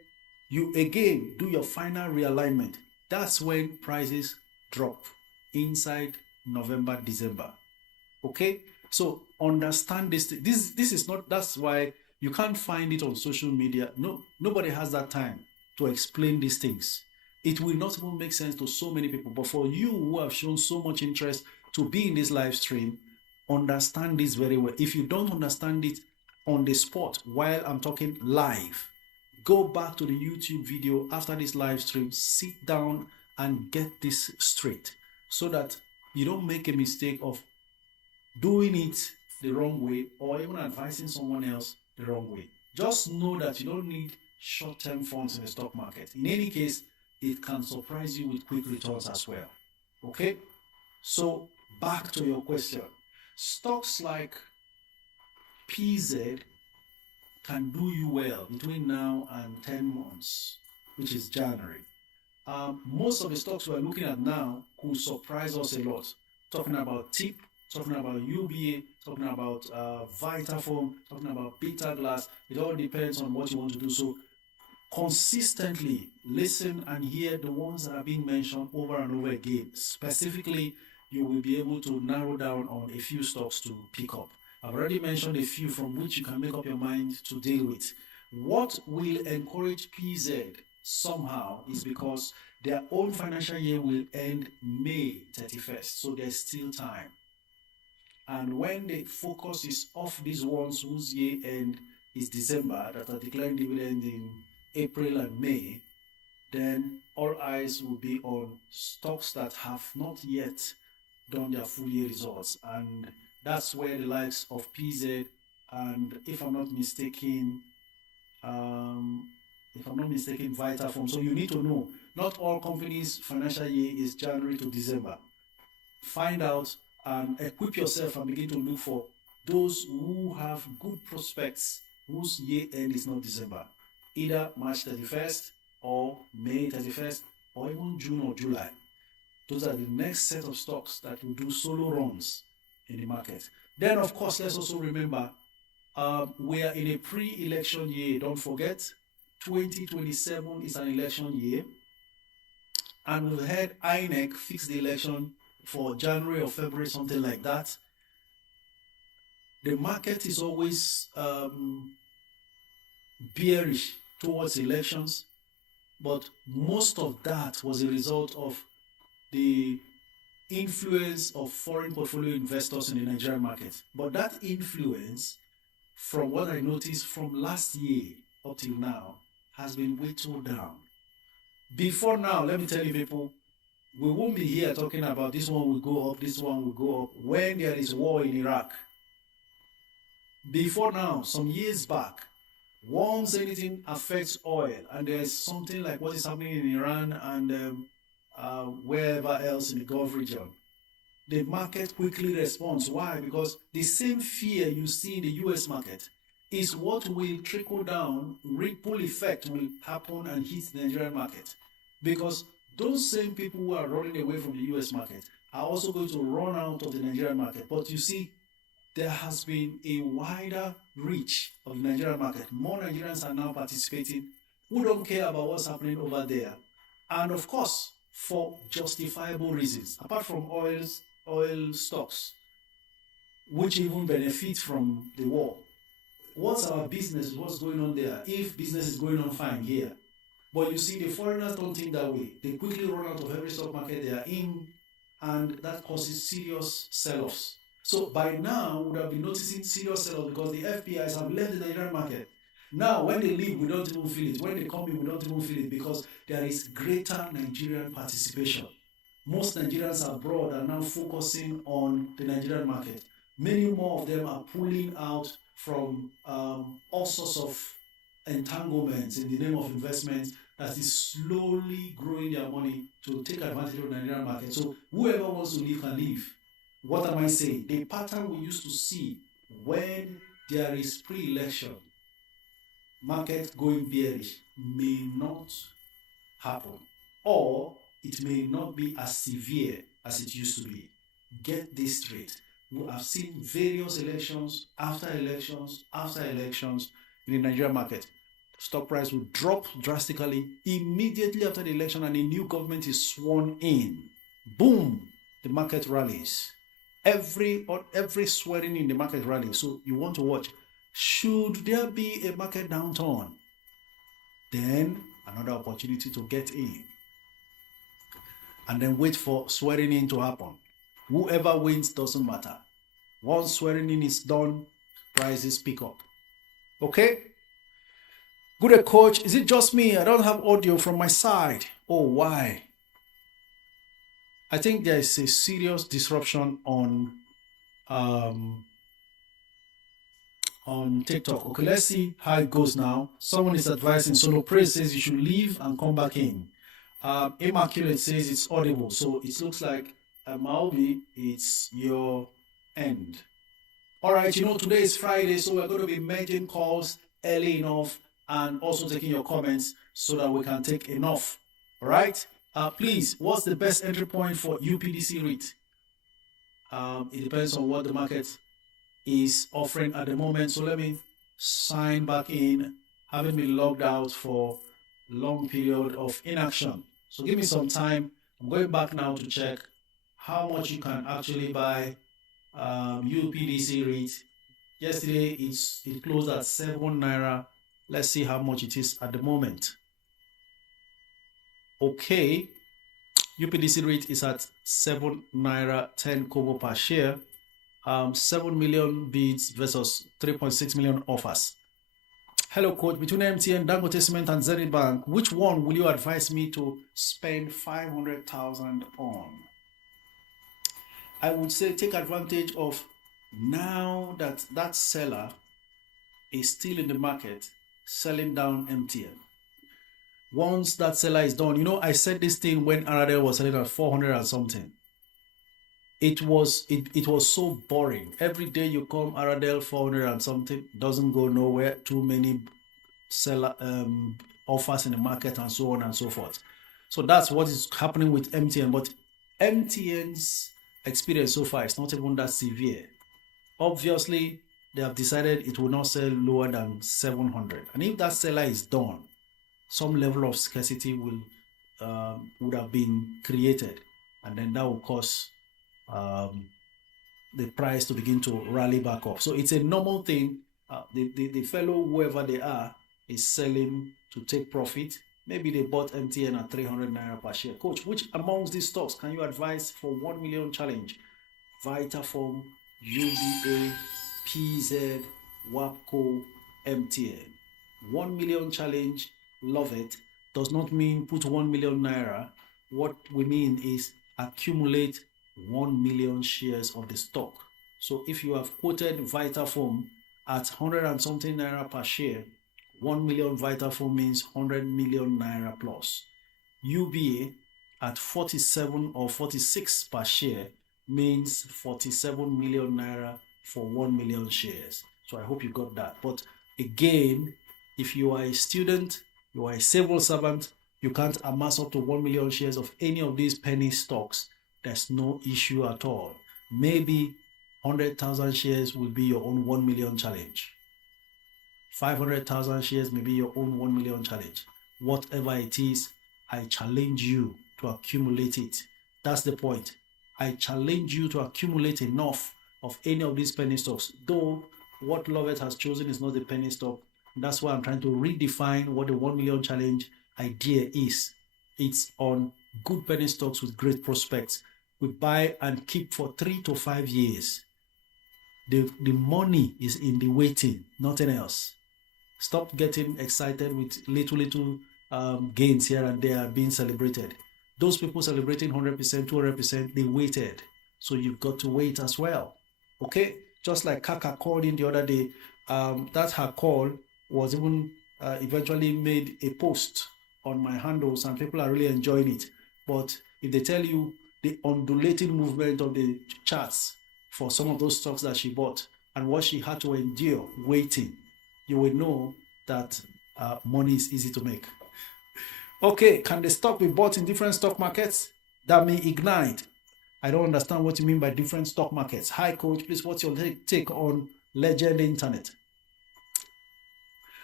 you again do your final realignment. That's when prices drop inside November, December. Okay? So understand this. This is not, that's why you can't find it on social media. No, nobody has that time to explain these things. It will not even make sense to so many people. But for you who have shown so much interest to be in this live stream, understand this very well. If you don't understand it on the spot while I'm talking live, go back to the YouTube video after this live stream, sit down and get this straight, so that you don't make a mistake of doing it the wrong way or even advising someone else the wrong way. Just know that you don't need short-term funds in the stock market. In any case, it can surprise you with quick returns as well. Okay? So back to your question. Stocks like PZ can do you well between now and 10 months, which is January. Most of the stocks we're looking at now could surprise us a lot. Talking about TIP, talking about UBA, talking about Vitafoam, talking about Peter Glass. It all depends on what you want to do. So consistently listen and hear the ones that are being mentioned over and over again. Specifically, you will be able to narrow down on a few stocks to pick up. I've already mentioned a few from which you can make up your mind to deal with. What will encourage PZ somehow is because their own financial year will end May 31st, so there's still time. And when the focus is off these ones whose year end is December, that are declaring dividend in April and May, then all eyes will be on stocks that have not yet done their full year results. And that's where the likes of PZ and, if I'm not mistaken, Vitafoam. So you need to know, not all companies' financial year is January to December. Find out and equip yourself and begin to look for those who have good prospects whose year end is not December, either March 31st or May 31st or even June or July. Those are the next set of stocks that will do solo runs in the market. Then, of course, let's also remember we are in a pre-election year. Don't forget, 2027 is an election year, and we've had INEC fix the election for January or February, something like that. The market is always bearish towards elections, but most of that was a result of the influence of foreign portfolio investors in the Nigerian market. But that influence, from what I noticed from last year up till now, has been way too down. Before now, let me tell you people, we won't be here talking about this one will go up, this one will go up, when there is war in Iraq. Before now, some years back, once anything affects oil, and there's something like what is happening in Iran and wherever else in the Gulf region, the market quickly responds. Why? Because the same fear you see in the US market is what will trickle down, ripple effect will happen and hit the Nigerian market. Because those same people who are running away from the US market are also going to run out of the Nigerian market. But you see, there has been a wider reach of the Nigerian market. More Nigerians are now participating who don't care about what's happening over there. And of course, for justifiable reasons, apart from oil stocks, which even benefit from the war. What's our business? What's going on there? If business is going on fine here. But you see, the foreigners don't think that way. They quickly run out of every stock market they are in and that causes serious sell-offs. So by now, we would have been noticing serious sell-offs because the FPIs have left the Nigerian market. Now, when they leave, we don't even feel it. When they come in, we don't even feel it because there is greater Nigerian participation. Most Nigerians abroad are now focusing on the Nigerian market. Many more of them are pulling out from all sorts of entanglements in the name of investments that is slowly growing their money to take advantage of the Nigerian market. So whoever wants to leave can leave. What am I saying? The pattern we used to see when there is pre-election market going bearish may not happen, or it may not be as severe as it used to be. Get this straight. We have seen various elections after elections after elections in the Nigerian market. Stock price will drop drastically immediately after the election and a new government is sworn in. Boom, the market rallies. Every swearing in the market rallies. So you want to watch. Should there be a market downturn, then another opportunity to get in. And then wait for swearing in to happen. Whoever wins doesn't matter. Once swearing in is done, prices pick up. Okay? Good coach, is it just me? I don't have audio from my side. Oh, why? I think there is a serious disruption on TikTok. Okay, let's see how it goes now. Someone is advising. Solo Praise says you should leave and come back in. Immaculate says it's audible. So it looks like Maobi, it's your end. All right, today is Friday, so we're going to be making calls early enough and also taking your comments so that we can take enough. All right? Please, what's the best entry point for UPDC REIT? It depends on what the market is offering at the moment. So let me sign back in, having been logged out for a long period of inaction. So give me some time. I'm going back now to check how much you can actually buy UPDC REIT. Yesterday, it closed at 7 Naira. Let's see how much it is at the moment. Okay, UPDC REIT is at 7 Naira 10 kobo per share. 7 million bids versus 3.6 million offers. Hello, coach. Between MTN, Dangote Cement, and Zenith Bank, which one will you advise me to spend 500,000 on? I would say take advantage of now that seller is still in the market selling down MTN. Once that seller is done, I said this thing when Aradel was selling at 400 and something. It was so boring. Every day you come Aradel 400 and something, doesn't go nowhere. Too many seller offers in the market and so on and so forth. So that's what is happening with MTN. But MTN's experience so far is not even that severe. Obviously, they have decided it will not sell lower than 700. And if that seller is done, some level of scarcity would have been created, and then that will cause the price to begin to rally back up. So it's a normal thing. The fellow, whoever they are, is selling to take profit. Maybe they bought MTN at 300 Naira per share. Coach, which amongst these stocks can you advise for 1 million challenge? Vitafoam, UBA, PZ, WAPCO, MTN. 1 million challenge, love it. Does not mean put 1 million Naira. What we mean is accumulate 1 million shares of the stock. So if you have quoted Vitafoam at 100 and something Naira per share, 1 million Vitafoam means 100 million Naira plus. UBA at 47 or 46 per share means 47 million Naira for 1 million shares. So I hope you got that. But again, if you are a student, you are a civil servant, you can't amass up to 1 million shares of any of these penny stocks. There's no issue at all. Maybe 100,000 shares will be your own 1 million challenge. 500,000 shares may be your own 1 million challenge. Whatever it is, I challenge you to accumulate it. That's the point. I challenge you to accumulate enough of any of these penny stocks. Though what Lovett has chosen is not the penny stock. That's why I'm trying to redefine what the 1 million challenge idea is. It's on good penny stocks with great prospects. we buy and keep for 3 to 5 years. The money is in the waiting, nothing else. Stop getting excited with little gains here and there being celebrated. Those people celebrating 100%, 200%, they waited. So you've got to wait as well. Okay? Just like Kaka called in the other day, that her call was even eventually made a post on my handles, and people are really enjoying it. But if they tell you the undulating movement of the charts for some of those stocks that she bought and what she had to endure waiting, you will know that money is easy to make. Okay, can the stock be bought in different stock markets? That may ignite. I don't understand what you mean by different stock markets. Hi, coach, please, what's your take on Legend Internet?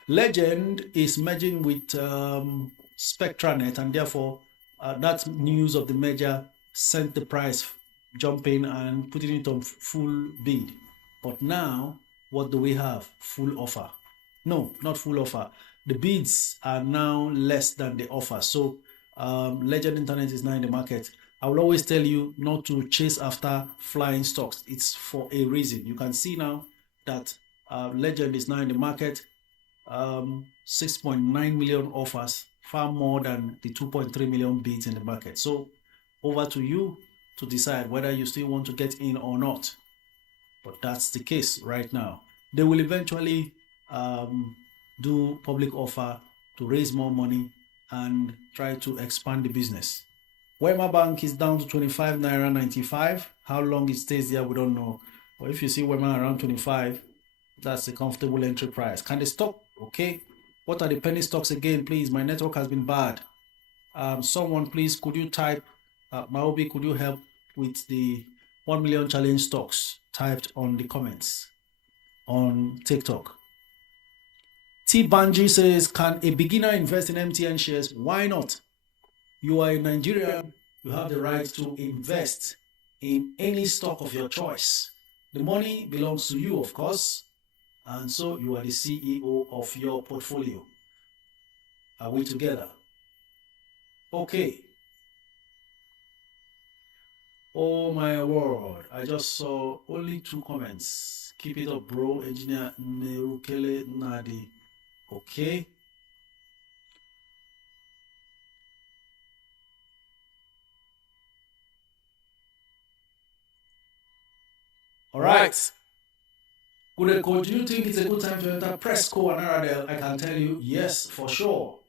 Legend is merging with Spectranet, and therefore that news of the merger sent the price jumping and putting it on full bid. But now, what do we have? Full offer. No, not full offer. The bids are now less than the offer. So Legend Internet is now in the market. I will always tell you not to chase after flying stocks. It's for a reason. You can see now that Legend is now in the market. 6.9 million offers, far more than the 2.3 million bids in the market. So over to you to decide whether you still want to get in or not. But that's the case right now. They will eventually do public offer to raise more money and try to expand the business. Wema Bank is down to 25 naira 95. How long it stays there, we don't know. But if you see Wema around 25, that's a comfortable entry price. Can they stop? Okay. What are the penny stocks again, please? My network has been bad. Someone, please, could you type, Maobi, could you help with the 1 million challenge stocks typed on the comments on TikTok? T Banji says, can a beginner invest in MTN shares? Why not? You are a Nigerian. You have the right to invest in any stock of your choice. The money belongs to you, of course. And so you are the CEO of your portfolio. Are we together? Okay. Oh my word. I just saw only 2 comments. Keep it up, bro. Engineer Nerukele Nadi. Okay. All right. Good coach, do you think it's a good time to enter Presco and Aradel? I can tell you, yes, for sure.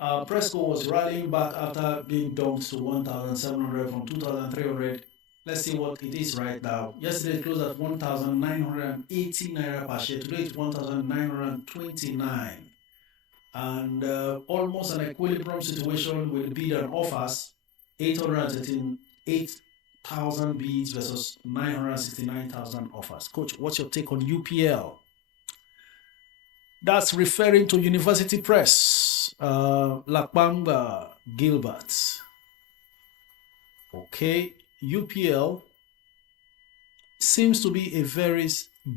Presco was rallying back after being dumped to 1,700 from 2,300. Let's see what it is right now. Yesterday it closed at 1,980 naira per share. Today it's 1,929. And almost an equilibrium situation with bid and offers. 813,000 bids versus 969,000 offers. Coach, what's your take on UPL? That's referring to University Press, Lakbanga Gilbert. Okay, UPL seems to be a very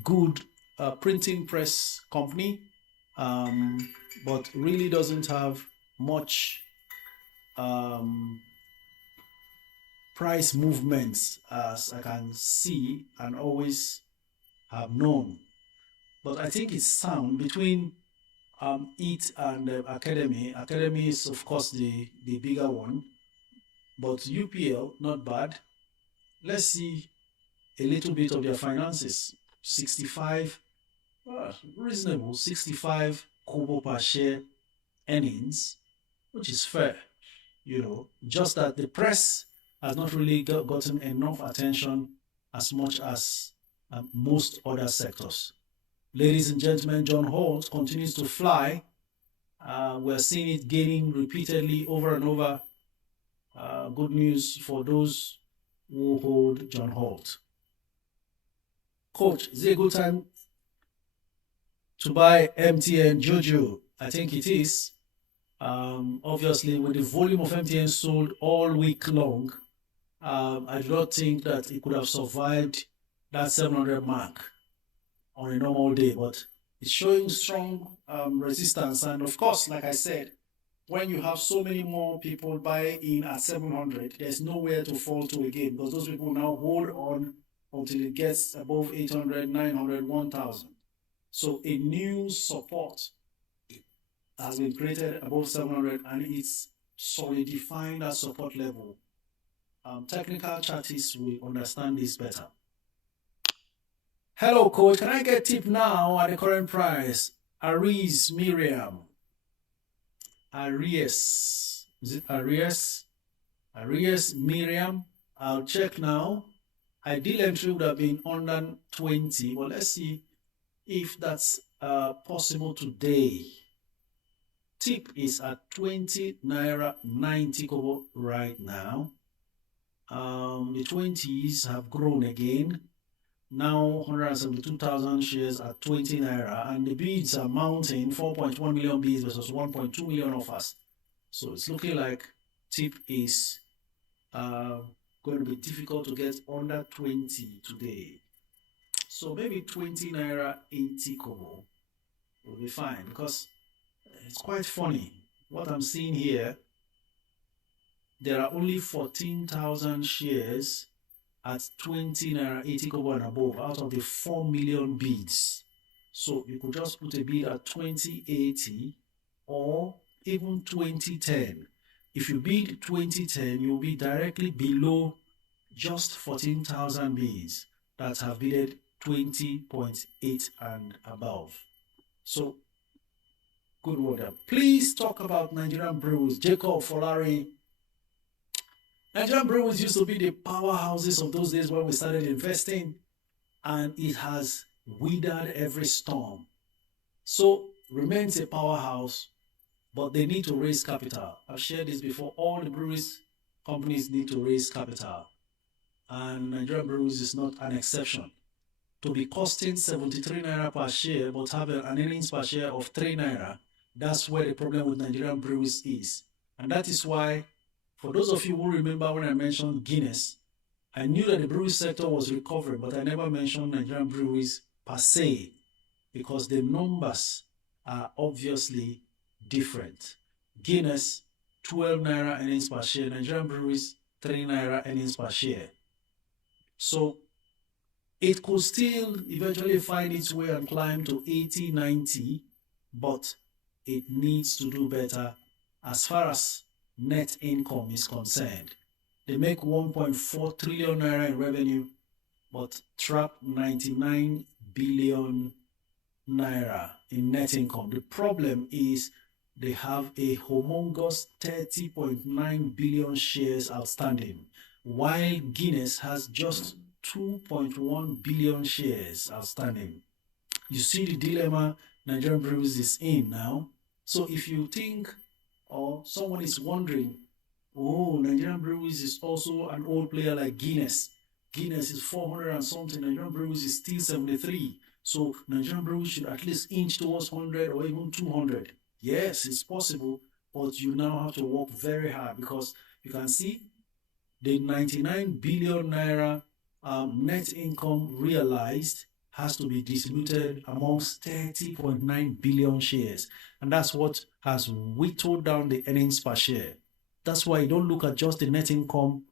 good printing press company, but really doesn't have much price movements as I can see and always have known. But I think it's sound between it and Academy. Academy is, of course, the bigger one. But UPL, not bad. Let's see a little bit of their finances. 65, reasonable, 65 kobo per share earnings, which is fair. You know, just that the press has not really gotten enough attention as much as most other sectors. Ladies and gentlemen, John Holt continues to fly. We're seeing it gaining repeatedly over and over. Good news for those who hold John Holt. Coach, is it a good time to buy MTN Juju? I think it is. Obviously, with the volume of MTN sold all week long, I do not think that it could have survived that 700 mark on a normal day, but it's showing strong resistance. And of course, like I said, when you have so many more people buying in at 700, there's nowhere to fall to again, because those people now hold on until it gets above 800, 900, 1000. So a new support has been created above 700, and it's solidifying that support level. Technical chartists will understand this better. Hello, coach. Can I get tip now at the current price? Aries Miriam. Arias. Is it Arias? Arias Miriam. I'll check now. Ideal entry would have been under 20, but let's see if that's possible today. Tip is at 20 naira 90 kobo right now. The 20s have grown again. Now 172,000 shares at 20 naira, and the bids are mounting. 4.1 million bids versus 1.2 million offers. So it's looking like tip is going to be difficult to get under 20 today. So maybe 20 naira 80 kobo will be fine, because it's quite funny what I'm seeing here. There are only 14,000 shares at 20 naira 80 kobo and above out of the 4 million bids. So you could just put a bid at 2080 or even 2010. If you bid 2010, you'll be directly below just 14,000 bids that have bidded 20.8 and above. So good order. Please talk about Nigerian brews. Jacob Folari. Nigerian brews used to be the powerhouses of those days when we started investing, and it has withered every storm. So remains a powerhouse, but they need to raise capital. I've shared this before. All the breweries companies need to raise capital, and Nigerian brews is not an exception. To be costing 73 naira per share but have an earnings per share of 3 naira, that's where the problem with Nigerian breweries is. And that is why, for those of you who remember when I mentioned Guinness, I knew that the brewery sector was recovering, but I never mentioned Nigerian breweries per se, because the numbers are obviously different. Guinness, 12 naira earnings per share. Nigerian breweries, 3 naira earnings per share. So it could still eventually find its way and climb to 80, 90, but it needs to do better as far as net income is concerned. They make 1.4 trillion naira in revenue, but trap 99 billion naira in net income. The problem is they have a humongous 30.9 billion shares outstanding, while Guinness has just 2.1 billion shares outstanding. You see the dilemma Nigerian breweries is in now. So if you think, or someone is wondering, oh, Nigerian breweries is also an old player like Guinness. Guinness is 400 and something. Nigerian breweries is still 73. So Nigerian breweries should at least inch towards 100 or even 200. Yes, it's possible, but you now have to work very hard, because you can see the 99 billion naira net income realized has to be distributed amongst 30.9 billion shares. And that's what has whittled down the earnings per share. That's why you don't look at just the net income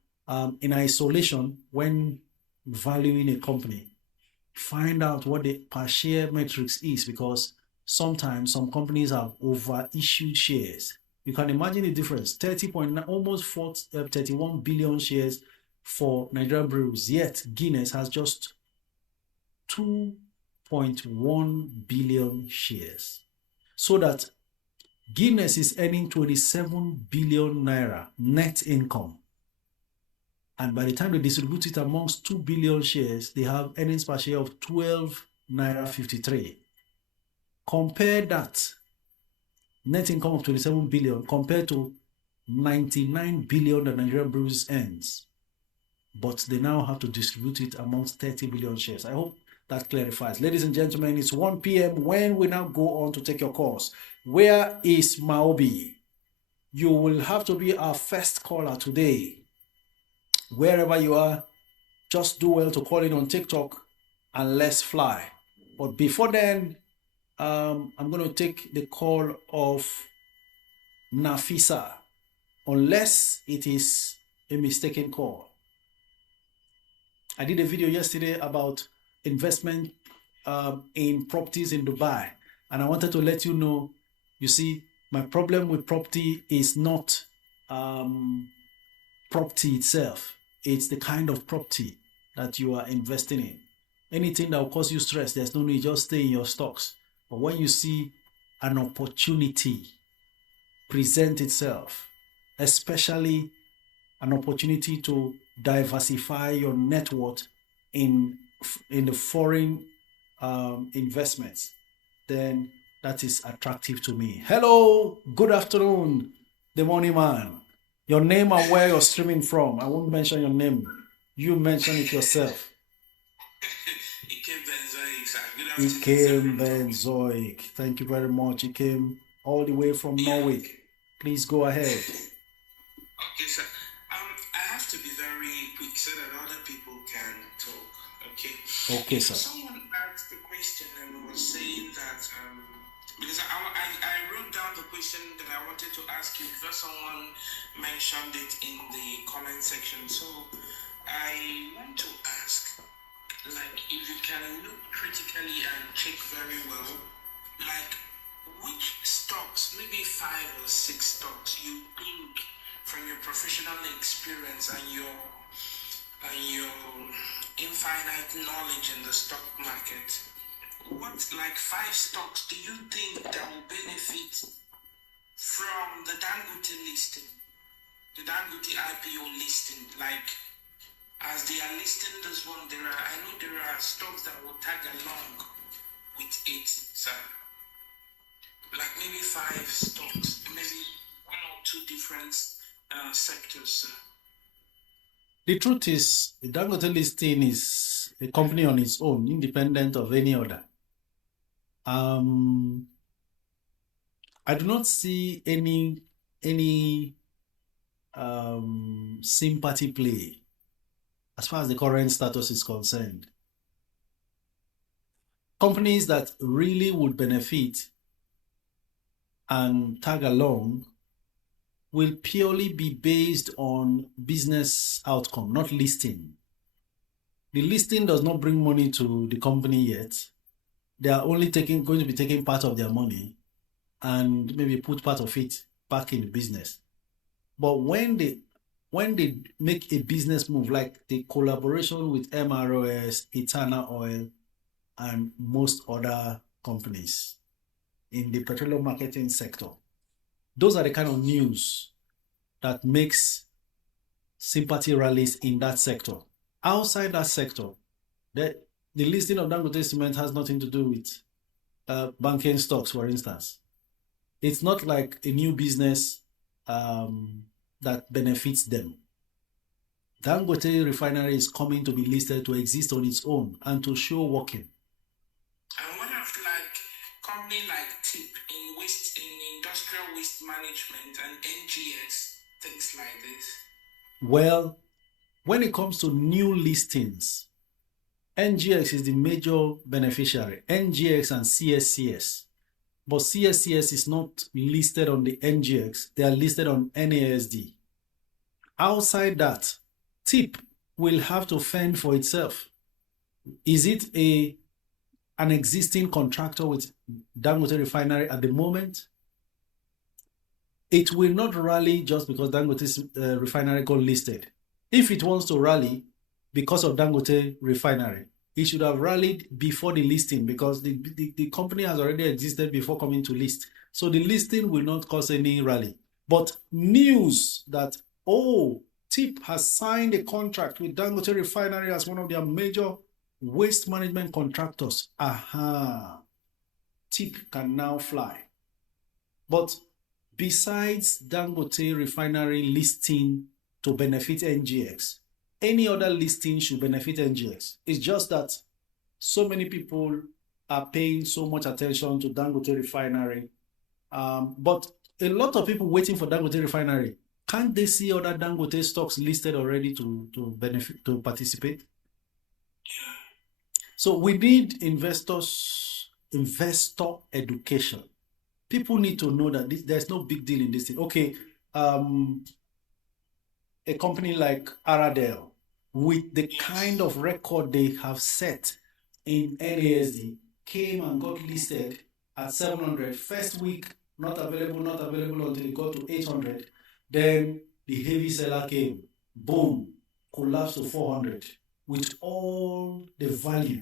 in isolation when valuing a company. Find out what the per share metrics is, because sometimes some companies have over-issued shares. You can imagine the difference. 30.9, almost 31 billion shares for Nigerian breweries, yet Guinness has just 2.1 billion shares. So that Guinness is earning 27 billion naira net income. And by the time they distribute it amongst 2 billion shares, they have earnings per share of 12 naira 53. Compare that net income of 27 billion compared to 99 billion that Nigerian breweries earns. But they now have to distribute it amongst 30 billion shares. I hope that clarifies. Ladies and gentlemen, it's 1 p.m. when we now go on to take your calls. Where is Maobi? You will have to be our first caller today. Wherever you are, just do well to call in on TikTok and let's fly. But before then, I'm going to take the call of Nafisa, unless it is a mistaken call. I did a video yesterday about investment in properties in Dubai, and I wanted to let you know, you see, my problem with property is not property itself. It's the kind of property that you are investing in. Anything that will cause you stress, there's no need, just stay in your stocks. But when you see an opportunity present itself, especially an opportunity to diversify your net worth in the foreign investments, then that is attractive to me. Hello, good afternoon, the money man. Your name and where you're streaming from. I won't mention your name. You mention it yourself. Ikem Benzoic. Thank you very much. He came all the way from Norway. Please go ahead. Okay, sir. I have to be very quick so that other people can talk. Okay. Okay, sir. Someone asked the question and was saying that because I wrote down the question that I wanted to ask you because someone mentioned it in the comment section. So I want to ask, like, if you can look critically and check very well, like, which stocks, maybe 5 or 6 stocks, you think from your professional experience and your infinite knowledge in the stock market, what, like 5 stocks do you think that will benefit from the Dangote listing, the Dangote IPO listing? Like, as they are listing this one, I know there are stocks that will tag along with it, sir. Like maybe 5 stocks, maybe 1 or 2 different sectors, sir. The truth is, the Dangote listing is a company on its own, independent of any other. I do not see any sympathy play as far as the current status is concerned. Companies that really would benefit and tag along will purely be based on business outcome, not listing. The listing does not bring money to the company yet. They are only going to be taking part of their money and maybe put part of it back in the business. But when they make a business move, like the collaboration with MROS, Eternal Oil, and most other companies in the petroleum marketing sector, those are the kind of news that makes sympathy rallies in that sector. Outside that sector, the listing of Dangote Cement has nothing to do with banking stocks, for instance. It's not like a new business that benefits them. Dangote Refinery is coming to be listed to exist on its own and to show working. And what of like company like TIP in industrial waste management and NGX, things like this? Well, when it comes to new listings, NGX is the major beneficiary, NGX and CSCS. But CSCS is not listed on the NGX, they are listed on NASD. Outside that, TIP will have to fend for itself. Is it an existing contractor with Dangote Refinery at the moment? It will not rally just because Dangote Refinery got listed. If it wants to rally because of Dangote Refinery, it should have rallied before the listing because the company has already existed before coming to list. So the listing will not cause any rally. But news that, TIP has signed a contract with Dangote Refinery as one of their major waste management contractors. TIP can now fly. But besides Dangote Refinery listing to benefit NGX, any other listing should benefit NGX. It's just that so many people are paying so much attention to Dangote Refinery. But a lot of people waiting for Dangote Refinery, can't they see other Dangote stocks listed already to benefit, to participate? So we need investor education. People need to know that there's no big deal in this thing. Okay, a company like Aradel, with the kind of record they have set in NASD, came and got listed at 700. First week, not available until it got to 800. Then the heavy seller came, boom, collapsed to 400 with all the value.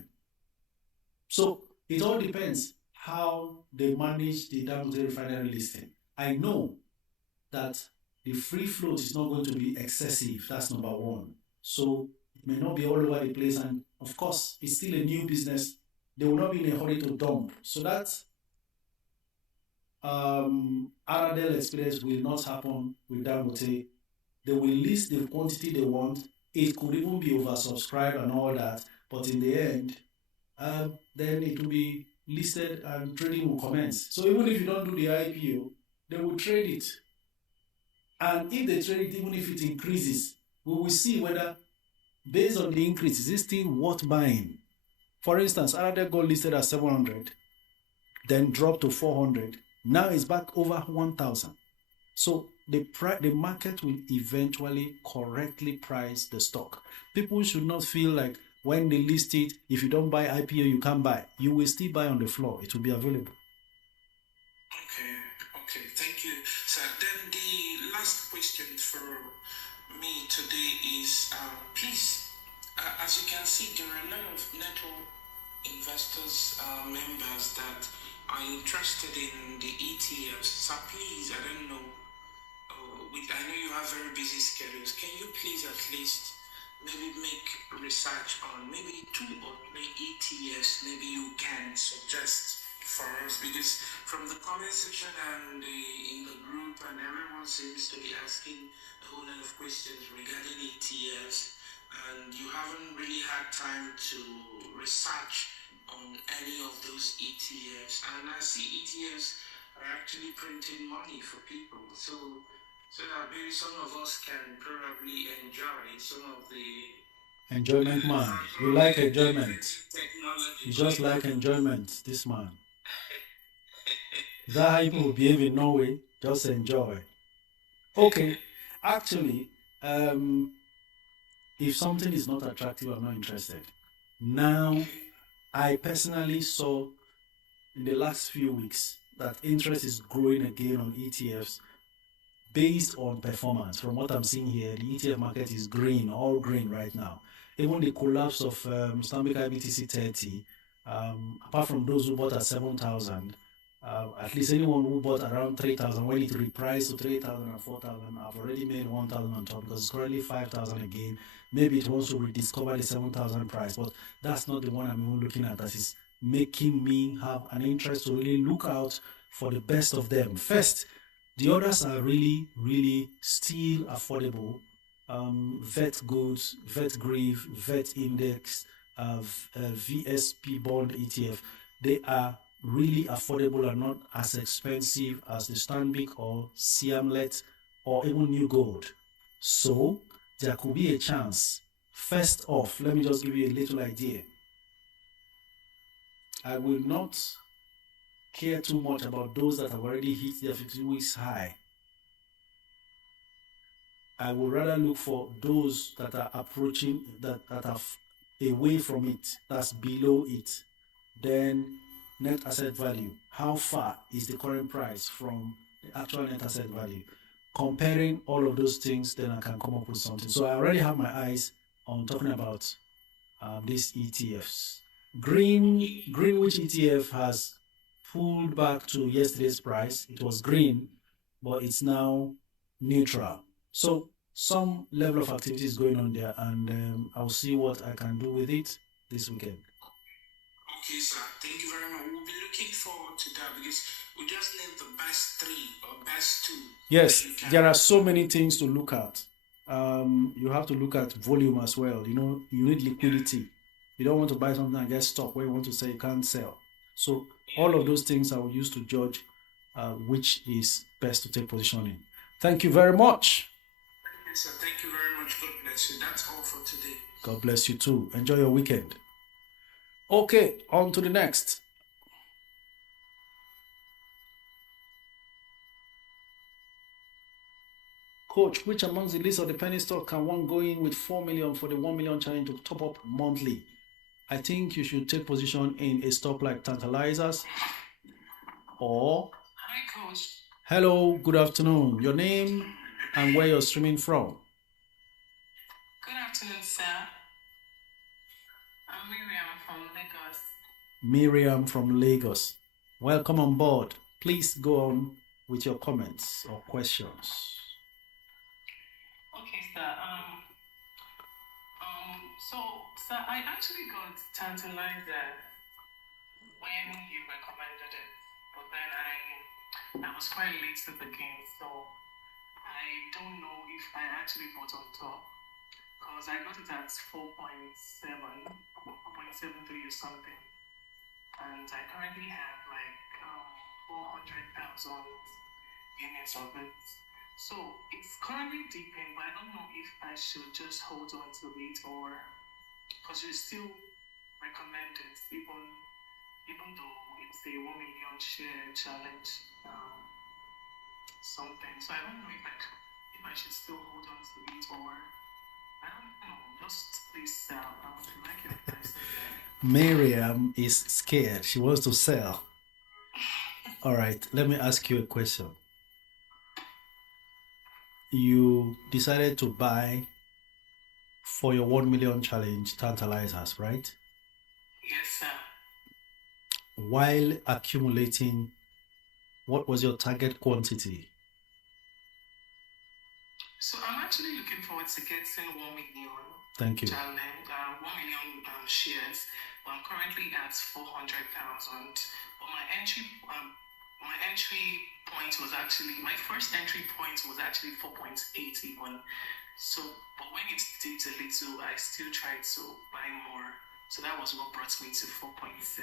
So it all depends how they manage the Dangote refinery listing. I know that the free float is not going to be excessive. That's number one. So it may not be all over the place. And of course, it's still a new business. They will not be in a hurry to dump. So that Aradel experience will not happen with Dangote. They will list the quantity they want. It could even be oversubscribed and all that. But in the end, then it will be listed and trading will commence. So even if you don't do the IPO, they will trade it. And if they trade it, even if it increases, we will see whether, based on the increase, is it still worth buying? For instance, Aradel got listed at 700, then dropped to 400. Now it's back over 1,000. So the market will eventually correctly price the stock. People should not feel like when they list it, if you don't buy IPO, you can't buy. You will still buy on the floor. It will be available. Okay, thank you. So then the last question for me today is, please, as you can see, there are a lot of network investors, members that are interested in the ETFs. So please, I don't know, I know you have very busy schedules. Can you please at least maybe make research on maybe 2 or 3 ETFs maybe you can suggest for us? Because from the comment section and in the group, and everyone seems to be asking a whole lot of questions regarding ETFs, and you haven't really had time to research on any of those ETFs. And I see ETFs are actually printing money for people, so that maybe some of us can probably enjoy some of the enjoyment, man. You like enjoyment. You just like enjoyment, this man. Is that how people behave in Norway? Just enjoy. Okay, actually, if something is not attractive, I'm not interested. Now, I personally saw in the last few weeks that interest is growing again on ETFs based on performance. From what I'm seeing here, the ETF market is green, all green right now. Even the collapse of Stanbic IBTC 30, apart from those who bought at 7,000, at least anyone who bought around 3,000, when it repriced to 3,000 and 4,000, I've already made 1,000 on top because it's currently 5,000 again. Maybe it wants to rediscover the 7,000 price, but that's not the one I'm even looking at. That is making me have an interest to really look out for the best of them. First, the others are really, really still affordable. Vet Goods, Vet Grief, Vet Index, VSP Bond ETF, they are really affordable and not as expensive as the Stanbic or Siamlet or even New Gold. So there could be a chance. First off, let me just give you a little idea. I will not care too much about those that have already hit their 52 weeks high. I would rather look for those that are approaching, that are away from it, that's below it. Then net asset value. How far is the current price from the actual net asset value? Comparing all of those things, then I can come up with something. So I already have my eyes on talking about these ETFs. Greenwich ETF has pulled back to yesterday's price. It was green, but it's now neutral. So some level of activity is going on there, and I'll see what I can do with it this weekend. Okay, sir. Thank you very much. We'll be looking forward to that because we just named the best 3 or best 2. Yes, there are so many things to look at. You have to look at volume as well. You know, you need liquidity. You don't want to buy something and get stuck where you want to sell, you can't sell. So all of those things I will use to judge which is best to take position in. Thank you very much. Yes, sir. Thank you very much. God bless you. That's all for today. God bless you too. Enjoy your weekend. Okay, on to the next. Coach, which amongst the list of the penny stock can one go in with 4 million for the 1 million challenge to top up monthly? I think you should take position in a stock like Tantalizers or... Hi, Coach. Hello, good afternoon. Your name and where you're streaming from? Good afternoon, sir. I'm Miriam from Lagos. Miriam from Lagos. Welcome on board. Please go on with your comments or questions. Okay, sir. So, sir, I actually got Tantalizer when you recommended it, but then I was quite late to the game, so I don't know if I actually bought on top, because I got it at 4.7, 4.73 or something, and I currently have like 400,000 units of it. So it's currently dipping, but I don't know if I should just hold on to it or, because you still recommend it, even though it's a 1 million share challenge, something. So I don't know if I should still hold on to it or, I don't know. Just please, I would like your advice on that. Miriam is scared. She wants to sell. All right, let me ask you a question. You decided to buy for your 1 million challenge Tantalizers, right? Yes, sir. While accumulating, what was your target quantity? So I'm actually looking forward to getting 1 million. Thank you. Challenge, 1 million shares. But I'm currently at 400,000. But my entry point was actually, my first entry point was actually 4.81. So, but when it dipped a little, I still tried to buy more. So that was what brought me to 4.7.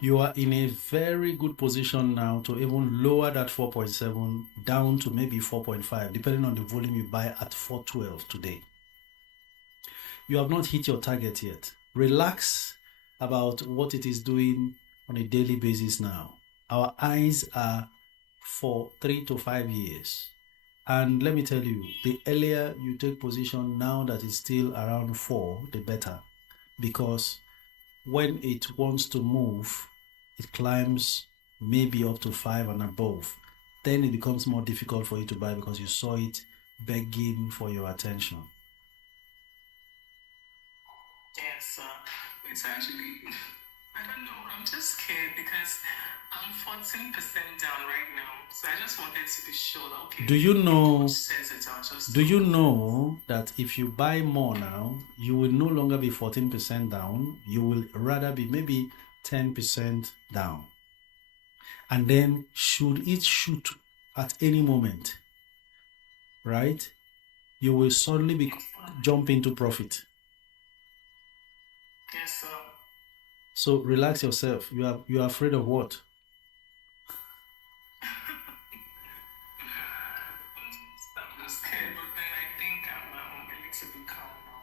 You are in a very good position now to even lower that 4.7 down to maybe 4.5, depending on the volume you buy at 412 today. You have not hit your target yet. Relax about what it is doing on a daily basis now. Our eyes are for 3 to 5 years. And let me tell you, the earlier you take position now that it's still around 4, the better. Because when it wants to move, it climbs maybe up to 5 and above. Then it becomes more difficult for you to buy because you saw it begging for your attention. Yes, it's actually, I don't know, I'm just scared because I'm 14% down right now. So I just wanted to be sure that, okay, do you know know that if you buy more now, you will no longer be 14% down, you will rather be maybe 10% down. And then should it shoot at any moment, right, you will suddenly jump into profit. Yes, sir. So relax yourself. You are afraid of what? I'm scared, but then I think I'm a little bit calm now.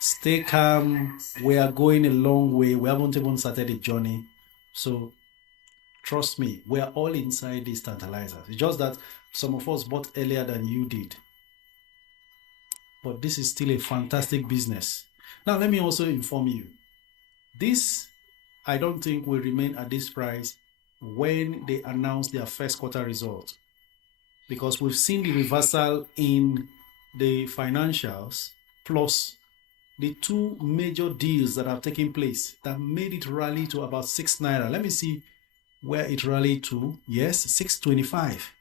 Stay calm. We are going a long way. We haven't even started the journey. So trust me, we are all inside these Tantalizers. It's just that some of us bought earlier than you did. But this is still a fantastic business. Now, let me also inform you. This, I don't think, will remain at this price when they announce their first quarter result. Because we've seen the reversal in the financials, plus the 2 major deals that have taken place that made it rally to about 6 naira. Let me see where it rallied to. Yes, 6.25.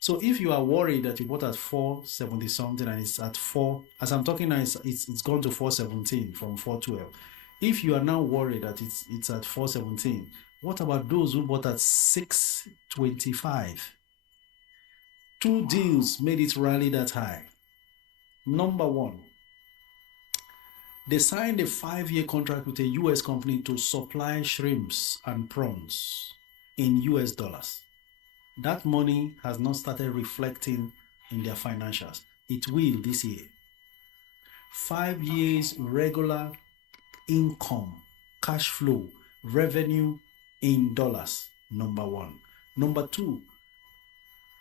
So if you are worried that you bought at 470 something and it's at 4, as I'm talking now, it's gone to 417 from 412. If you are now worried that it's at 417, what about those who bought at 625? 2 deals made it rally that high. Number one, they signed a 5-year contract with a US company to supply shrimps and prawns in US dollars. That money has not started reflecting in their financials. It will this year. 5 years regular income, cash flow, revenue in dollars, number one. Number two,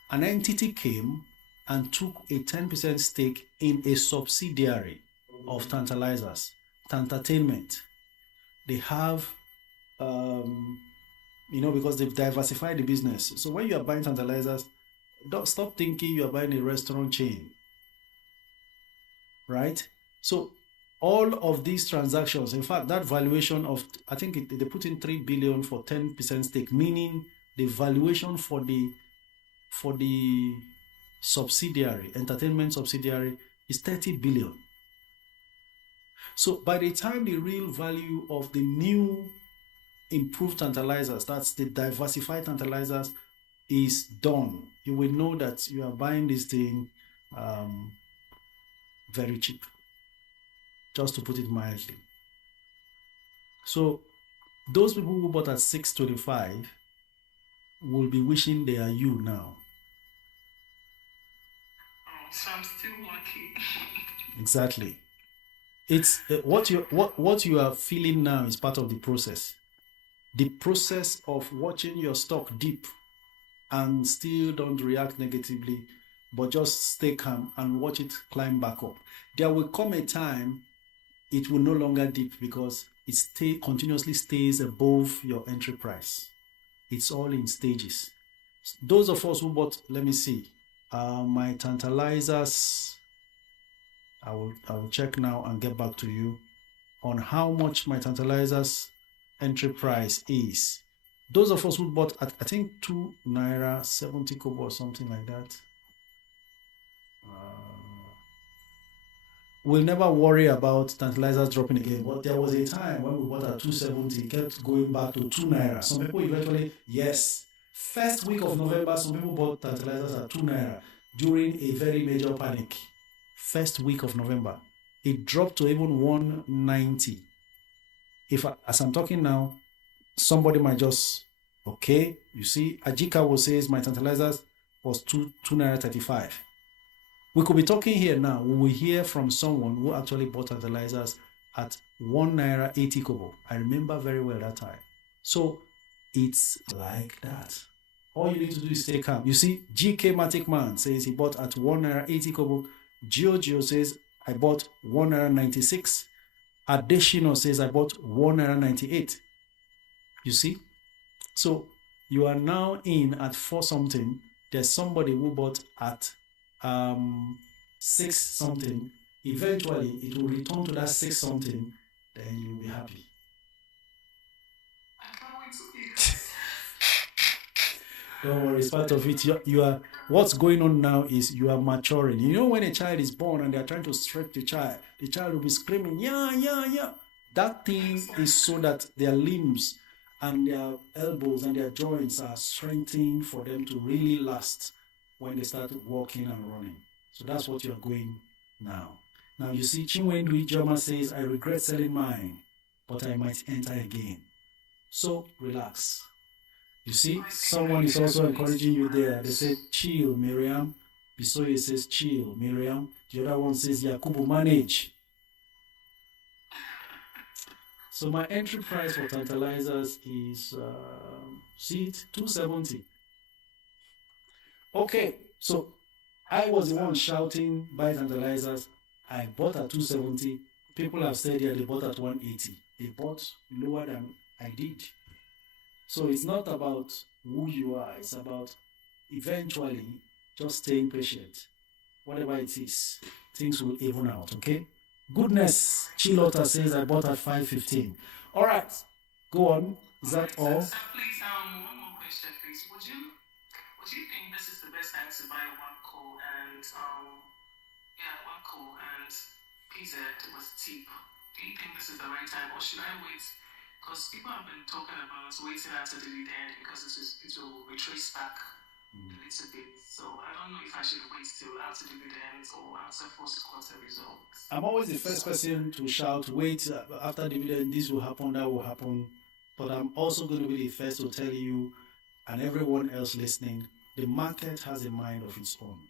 an entity came and took a 10% stake in a subsidiary of Tantalizers, Tantertainment. They have, because they've diversified the business. So when you are buying Tantalizers, don't stop thinking you are buying a restaurant chain, right? So all of these transactions, in fact, that valuation of, I think they put in 3 billion for 10% stake, meaning the valuation for the subsidiary, entertainment subsidiary, is 30 billion. So by the time the real value of the new improved Tantalizers, that's the diversified Tantalizers, is done, you will know that you are buying this thing very cheap, just to put it mildly. So those people who bought at 625 will be wishing they are you now. Oh, so I'm still lucky. Exactly. It's what you are feeling now is part of the process. The process of watching your stock dip and still don't react negatively, but just stay calm and watch it climb back up. There will come a time it will no longer dip because it continuously stays above your entry price. It's all in stages. Those of us who bought, let me see, my Tantalizers, I will check now and get back to you on how much my Tantalizers entry price is. Those of us who bought at, I think, 2 naira 70 kobo or something like that, we'll never worry about Tantalizers dropping again. But there was a time when we bought at 270, kept going back to 2 naira. Some people eventually, yes, first week of November, some people bought Tantalizers at 2 naira during a very major panic. First week of November, it dropped to even 190. As I'm talking now, somebody might just, okay, you see, Ajika will say my Tantalizers was 2 naira 35. We could be talking here now. We will hear from someone who actually bought Tantalizers at 1 naira 80 kobo. I remember very well that time. So it's like that. All you need to do is stay calm. You see, GK Matic Man says he bought at 1 naira 80 kobo. Gio says I bought 1 naira 96. Adeshino says I bought 1 naira 98. You see? So you are now in at 4 something. There's somebody who bought at 6 something. Eventually it will return to that 6 something, then you'll be happy. I can't wait to eat that. Don't worry, it's part of it. You are what's going on now is you are maturing. You know, when a child is born and they are trying to stretch the child will be screaming, yeah, yeah, yeah. That thing is so that their limbs and their elbows and their joints are strengthened for them to really last when they start walking and running. So that's what you're going now. Now you see, Chinwendu Ijoma says, I regret selling mine, but I might enter again. So relax. You see, someone is also encouraging you there. They say, chill, Miriam. Bisoye says, chill, Miriam. The other one says, Yakubu, manage. So my entry price for Tantalizers is, see it, 270. Okay, so I was the one shouting, buy Tantalizers. I bought at 270. People have said, yeah, they bought at 180. They bought lower than I did. So it's not about who you are. It's about eventually just staying patient. Whatever it is, things will even out, okay? Goodness, Chilota says I bought at 515. All right, go on. Is that all? So please, one more question, please. Would you think this is the best time to buy OneCo and OneCo and PZ was cheap? Do you think this is the right time, or should I wait? Because people have been talking about waiting after dividend because it will retrace back a little bit. So I don't know if I should wait till after dividends or after first quarter results. I'm always the first person to shout, wait, after dividend, this will happen, that will happen. But I'm also going to be the first to tell you and everyone else listening, the market has a mind of its own.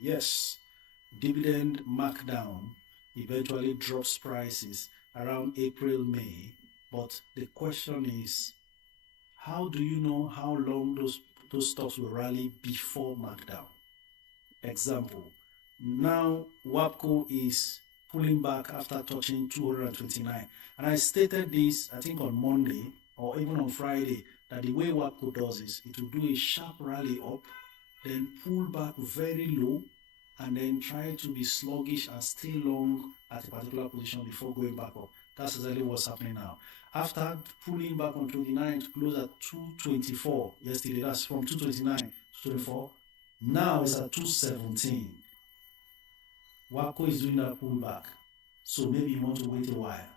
Yes, dividend markdown eventually drops prices around April, May. But the question is, how do you know how long those stocks will rally before markdown? example. Now WAPCO is pulling back after touching 229. And I stated this, I think on Monday or even on Friday, that the way WAPCO does is it will do a sharp rally up, then pull back very low, and then try to be sluggish and stay long at a particular position before going back up. That's exactly what's happening now. After pulling back on 29 to close at 224 yesterday, that's from 229 to 24. Now it's at 217. WAPCO is doing that pullback. So maybe you want to wait a while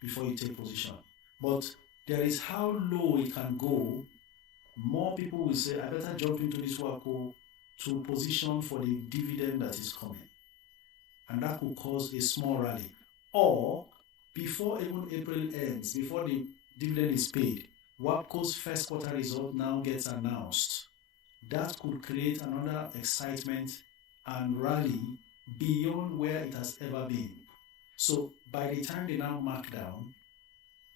before you take position. But there is how low it can go. More people will say, I better jump into this WAPCO to position for the dividend that is coming. And that could cause a small rally. Or, before even April ends, before the dividend is paid, WAPCO's first quarter result now gets announced. That could create another excitement and rally beyond where it has ever been. So, by the time they now mark down,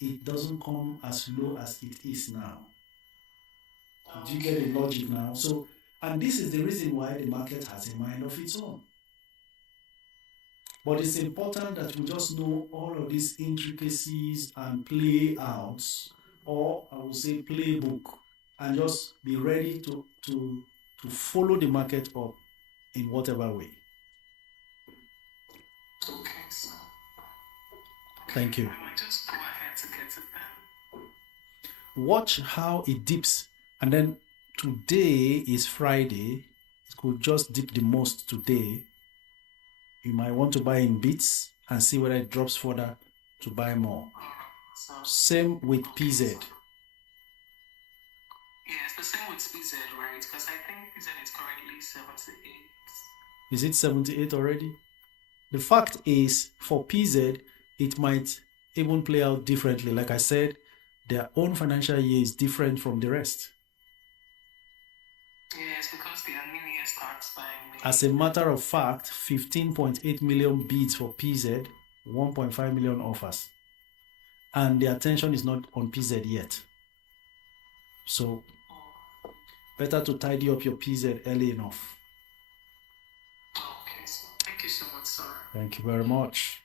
it doesn't come as low as it is now. Do you get the logic now? So, and this is the reason why the market has a mind of its own. But it's important that we just know all of these intricacies and play outs, or I would say playbook, and just be ready to follow the market up in whatever way. Okay, so. Thank you. I might just go ahead to get it then. Watch how it dips, and then today is Friday. It could just dip the most today. You might want to buy in bits and see whether it drops further to buy more. So, Same with PZ. yes, the same with PZ, right? Because I think PZ is currently 78. Is it 78 already? The fact is, for PZ, it might even play out differently. Like I said, their own financial year is different from the rest. Yes, because their new year starts by May. As a matter of fact, 15.8 million bids for PZ, 1.5 million offers. And the attention is not on PZ yet. So, better to tidy up your PZ early enough. Okay, so thank you so much, sir. Thank you very much.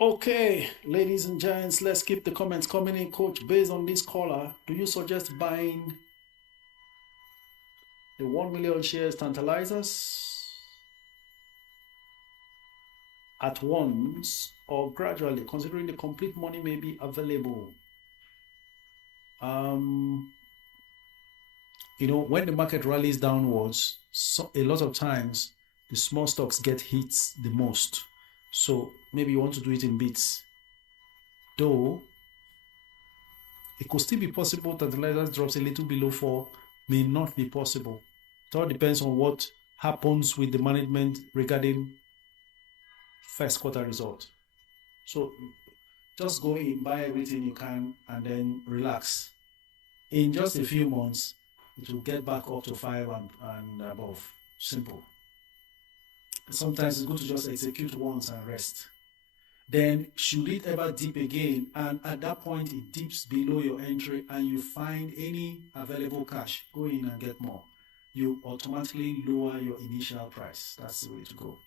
Okay, ladies and gents, let's keep the comments coming in. Coach, based on this caller, do you suggest buying the 1 million shares Tantalizers at once or gradually, considering the complete money may be available? When the market rallies downwards, a lot of times the small stocks get hit the most. So maybe you want to do it in bits. Though it could still be possible that the Tantalizers drops a little below 4, may not be possible. It all depends on what happens with the management regarding first quarter result. So just go in, buy everything you can, and then relax. In just a few months, it will get back up to 5 and above. Simple. Sometimes it's good to just execute once and rest. Then, should it ever dip again, and at that point it dips below your entry and you find any available cash, go in and get more. You automatically lower your initial price. That's the way to go.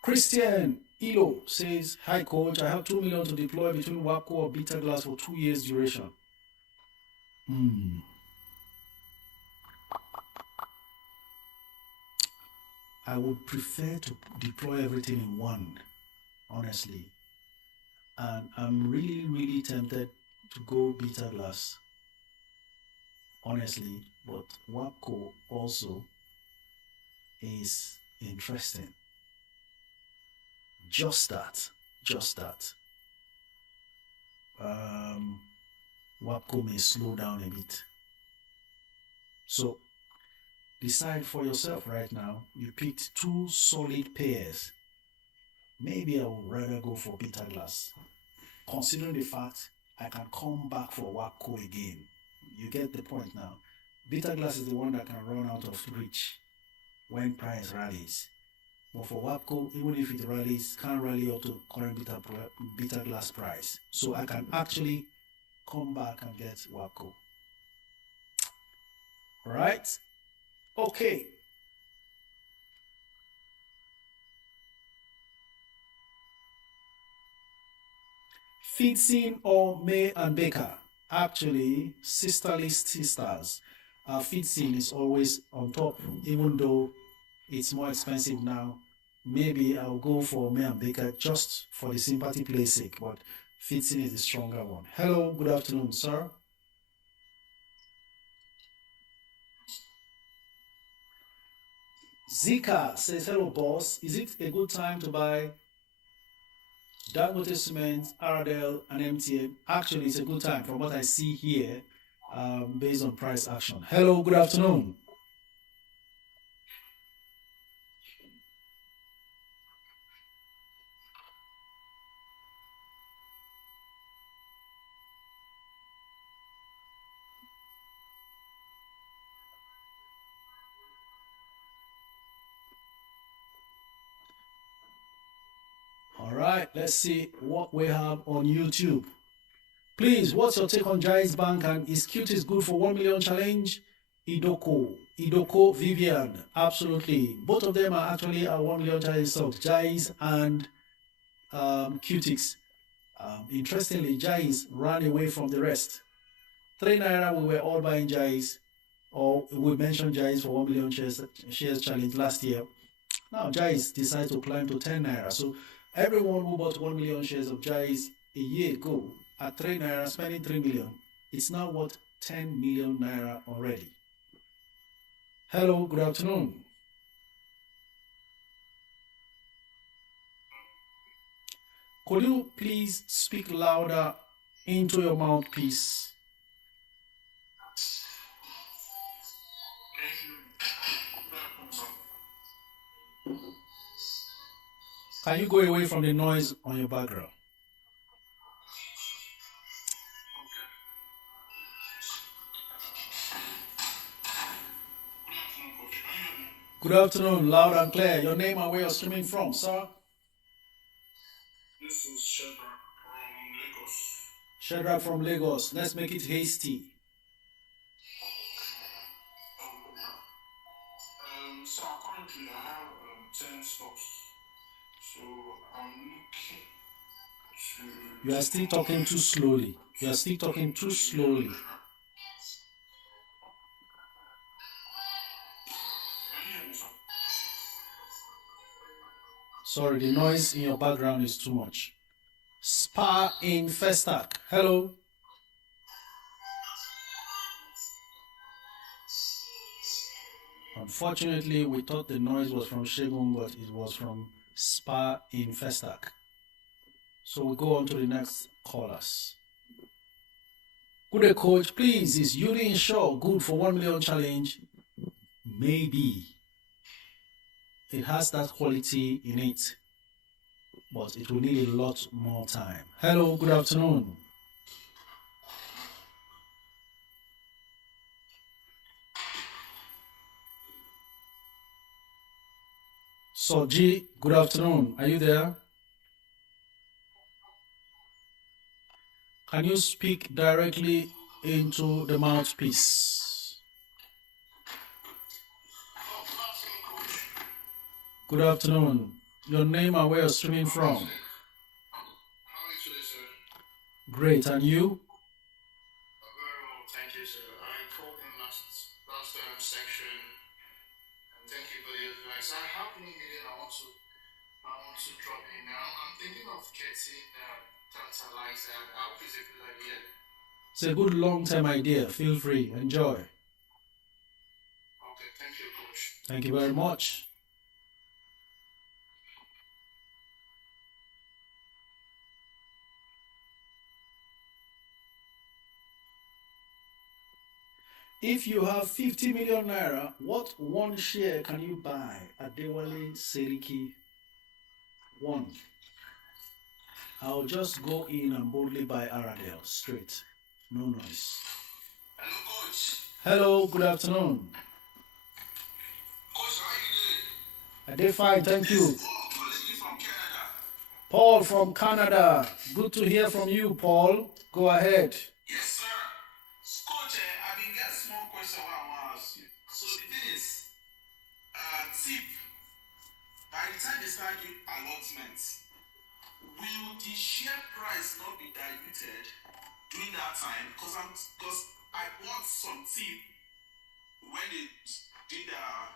Christian Ilo says, hi coach, I have 2 million to deploy between WAPCO or Beta Glass for 2 years duration. I would prefer to deploy everything in one, honestly. And I'm really, really tempted to go Beta Glass, honestly. But WAPCO also is interesting. Just that. WAPCO may slow down a bit. So, decide for yourself right now. You picked 2 solid pairs. Maybe I would rather go for Beta Glass, considering the fact I can come back for WAPCO again. You get the point now. Beta glass is the one that can run out of reach when price rallies. But for WAPCO, even if it rallies, can't rally up to current beta glass price. So I can actually come back and get WAPCO. Right? Okay. Fitsin or May and Baker. Actually, sisterly sisters. Fitsin is always on top, even though it's more expensive now. Maybe I'll go for May and Baker just for the sympathy play sake, but Fitsin is the stronger one. Hello, good afternoon, sir. Zika says, hello, boss. Is it a good time to buy Dangote Cement, Aradel, and MTN? Actually, it's a good time from what I see here, based on price action. Hello, good afternoon. All right, let's see what we have on YouTube. Please, what's your take on Jai's Bank and is Cuties good for 1 million challenge? Idoko, Vivian, absolutely. Both of them are actually a 1 million challenge stocks, Jai's and Cuties. Interestingly, Jai's ran away from the rest. 3 Naira, we were all buying Jai's, or we mentioned Jai's for 1 million shares challenge last year. Now Jai's decided to climb to 10 Naira. So everyone who bought 1 million shares of Jai's a year ago at 3 Naira, spending 3 million, it's now worth 10 million Naira already. Hello, good afternoon. Could you please speak louder into your mouthpiece? Can you go away from the noise on your background? Good afternoon, loud and clear. Your name and where you're streaming from, sir? This is Shadrach from Lagos. Shadrach from Lagos. Let's make it hasty. So currently I have 10 stocks. So I'm looking to... You are still talking too slowly. You are still talking too slowly. Sorry, the noise in your background is too much. Spa in Festac. Hello. Unfortunately, we thought the noise was from Shegun, but it was from Spa in Festac. So we go on to the next callers. Good day, coach. Please, is Uni Insure good for 1 million challenge? Maybe. It has that quality in it, but it will need a lot more time. Hello, good afternoon. Soji, good afternoon. Are you there? Can you speak directly into the mouthpiece? Good afternoon. Your name and where you're streaming from? How are you today, sir? Great, and you? Very well, thank you, sir. I called in last section, and thank you for the advice. I have 1 million I want to drop in now. I'm thinking of getting Tantalizers. How is a good idea? It's a good long-term idea. Feel free. Enjoy. Okay, thank you, coach. Thank you very much. If you have 50 million naira, what one share can you buy? Adewale Seriki 1. I'll just go in and boldly buy Aradel straight. No noise. Hello, coach. Hello, good afternoon. Coach, how are you doing? I did fine, thank you. Oh, calling you from Canada. Paul from Canada. Good to hear from you, Paul. Go ahead. Yes, sir. Coach, I've been getting small question I want to ask you. So the thing is, tip, by the time they start doing allotments, will the share price not be diluted during that time? Because I bought some tip when they did their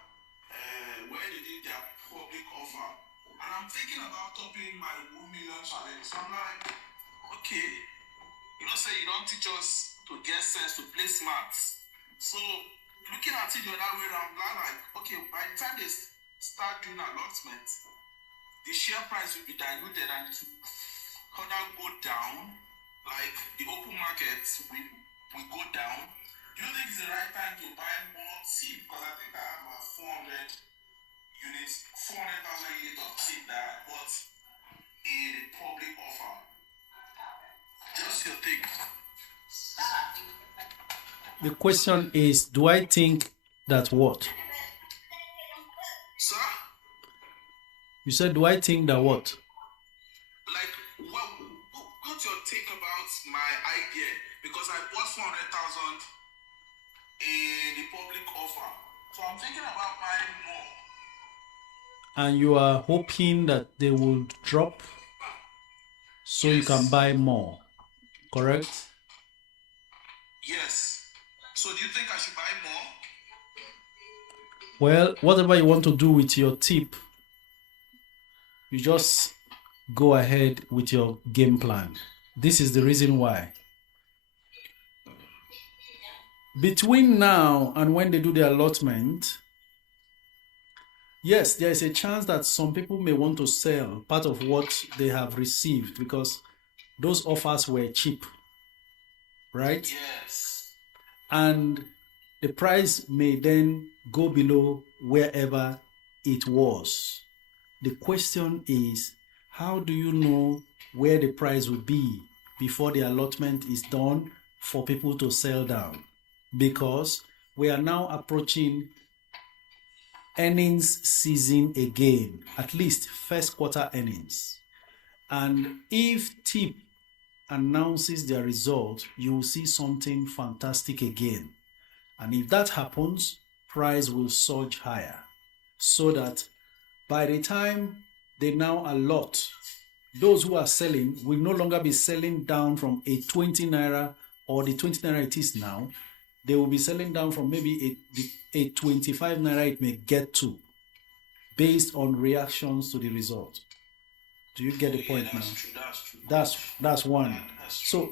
public offer, and I'm thinking about topping my 1 million challenge. So I'm like, okay, say you don't teach us to get sense, to play smart. So looking at it the other way around, I'm like, okay, by the time they start doing allotment, the share price will be diluted and it will further go down, like the open market will go down. Do you think it's the right time to buy more seed? Because I think I have about 400,000 units of seed that I bought in a public offer. Just your take. The question is, do I think that what? Sir? You said, do I think that what? Like, what's your take about my idea? Because I bought 400,000 in the public offer. So I'm thinking about buying more. And you are hoping that they will drop so you can buy more, correct? Yes. So do you think I should buy more? Well, whatever you want to do with your tip, you just go ahead with your game plan. This is the reason why. Between now and when they do the allotment, yes, there is a chance that some people may want to sell part of what they have received because those offers were cheap, right? Yes. And the price may then go below wherever it was. The question is, how do you know where the price will be before the allotment is done for people to sell down? Because we are now approaching earnings season again, at least first quarter earnings. And if TIP announces their result, you will see something fantastic again. And if that happens, price will surge higher so that by the time they now allot, those who are selling will no longer be selling down from a 20 naira or the 20 naira it is now. They will be selling down from maybe a 25 naira it may get to, based on reactions to the result. Do you get the point now? That's one. So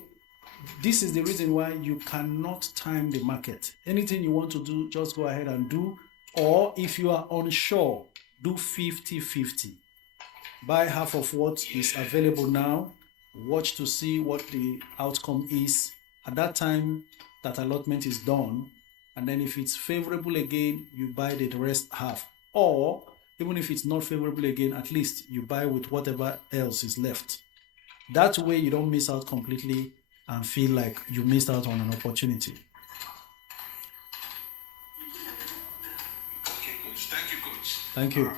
this is the reason why you cannot time the market. Anything you want to do, just go ahead and do. Or if you are unsure, do 50-50. Buy half of what is available now. Watch to see what the outcome is. At that time, that allotment is done. And then if it's favorable again, you buy the rest half. Or even if it's not favorable again, at least you buy with whatever else is left. That way you don't miss out completely and feel like you missed out on an opportunity. Okay, coach. Thank you, coach. Thank you.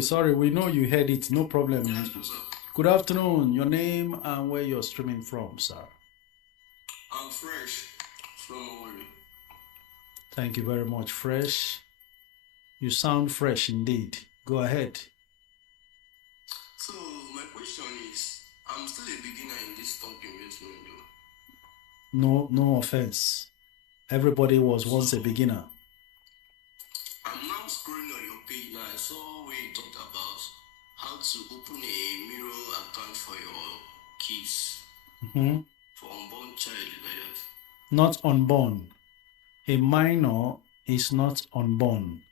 Sorry, we know you heard it, no problem. Good afternoon, your name and where you're streaming from, sir. I'm Fresh from Ori. Thank you very much, Fresh. You sound fresh indeed. Go ahead. So my question is, I'm still a beginner in this stock investment though. No offense. Everybody was once a beginner. I'm now scrolling on your page now. I saw where you talked about how to open a mirror account for your kids. For unborn child like that. Not unborn. A minor is not unborn.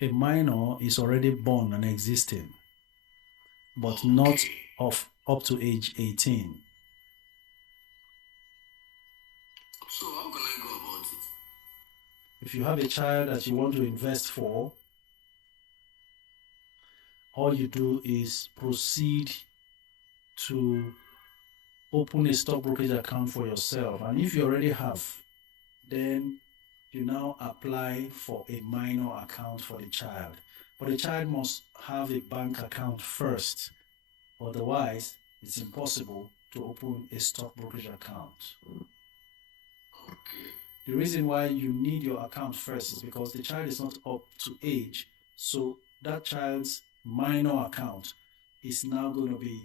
A minor is already born and existing, but not of up to age 18. So how can I go about it? If you have a child that you want to invest for, all you do is proceed to open a stock brokerage account for yourself. And if you already have, then you now apply for a minor account for the child. But the child must have a bank account first. Otherwise, it's impossible to open a stock brokerage account. Okay. The reason why you need your account first is because the child is not up to age. So that child's minor account is now going to be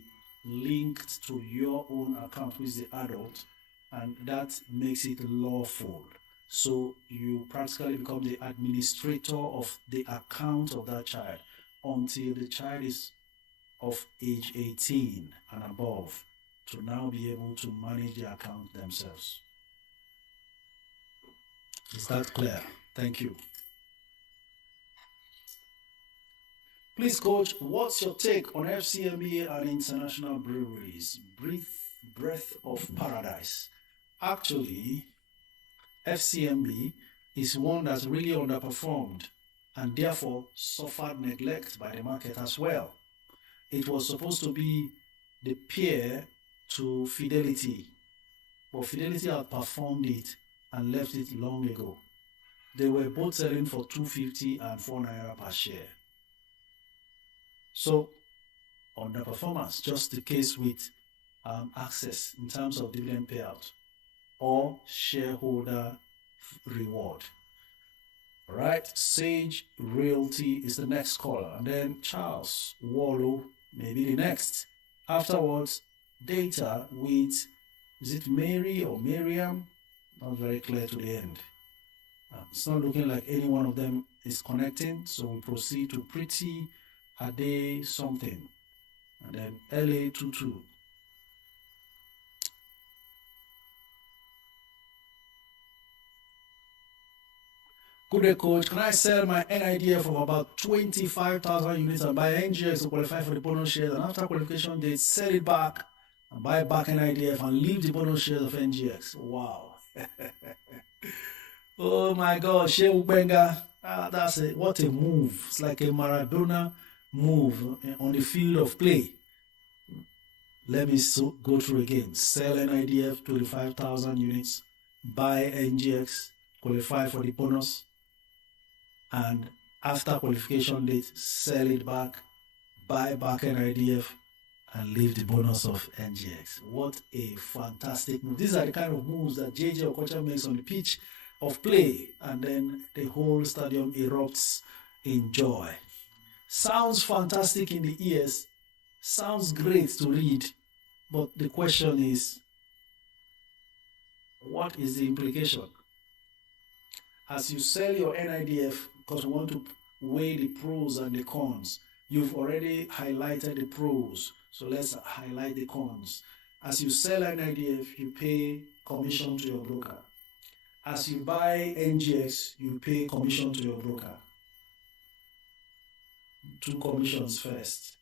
linked to your own account, which is the adult, and that makes it lawful. So you practically become the administrator of the account of that child until the child is of age 18 and above to now be able to manage the account themselves. Is that clear? Thank you. Please, Coach, what's your take on FCMB and international breweries? Breath of paradise. Actually, FCMB is one that's really underperformed and therefore suffered neglect by the market as well. It was supposed to be the peer to Fidelity, but Fidelity outperformed it and left it long ago. They were both selling for 250 and 4 naira per share. So, underperformance, just the case with Access in terms of dividend payout or shareholder reward. All right, Sage Realty is the next caller, and then Charles Wallow may be the next. Afterwards, Data with, is it Mary or Miriam? Not very clear to the end. It's not looking like any one of them is connecting, so we proceed to Pretty Ade something, and then LA22. Good day, Coach. Can I sell my NIDF of about 25,000 units and buy NGX to qualify for the bonus shares, and after qualification date, sell it back and buy back NIDF and leave the bonus shares of NGX? Wow. Oh my God, Shehu Benga. That's what a move. It's like a Maradona move on the field of play. Let me go through again. Sell NIDF 25,000 units, buy NGX, qualify for the bonus, and after qualification date, sell it back, buy back NIDF, and leave the bonus of NGX. What a fantastic move. These are the kind of moves that JJ Okocha makes on the pitch of play, and then the whole stadium erupts in joy. Sounds fantastic in the ears, sounds great to read, but the question is, what is the implication? As you sell your NIDF, because we want to weigh the pros and the cons, you've already highlighted the pros, so let's highlight the cons. As you sell NIDF, you pay commission to your broker. As you buy NGX, you pay commission to your broker. 2 commissions first.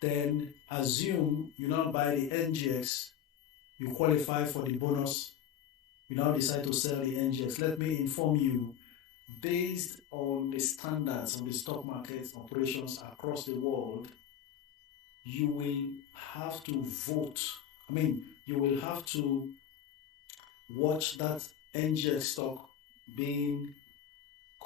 Then assume you now buy the NGX, you qualify for the bonus, you now decide to sell the NGX. Let me inform you, based on the standards of the stock market operations across the world, you will have to vote. You will have to watch that NGX stock being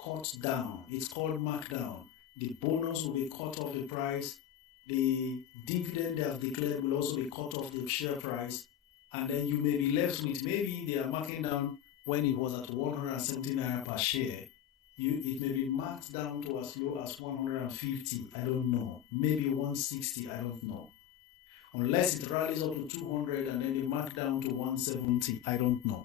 cut down. It's called markdown. The bonus will be cut off the price. The dividend they have declared will also be cut off the share price. And then you may be left with, maybe they are marking down when it was at 170 naira per share. It may be marked down to as low as 150, I don't know. Maybe 160, I don't know. Unless it rallies up to 200 and then they mark down to 170, I don't know.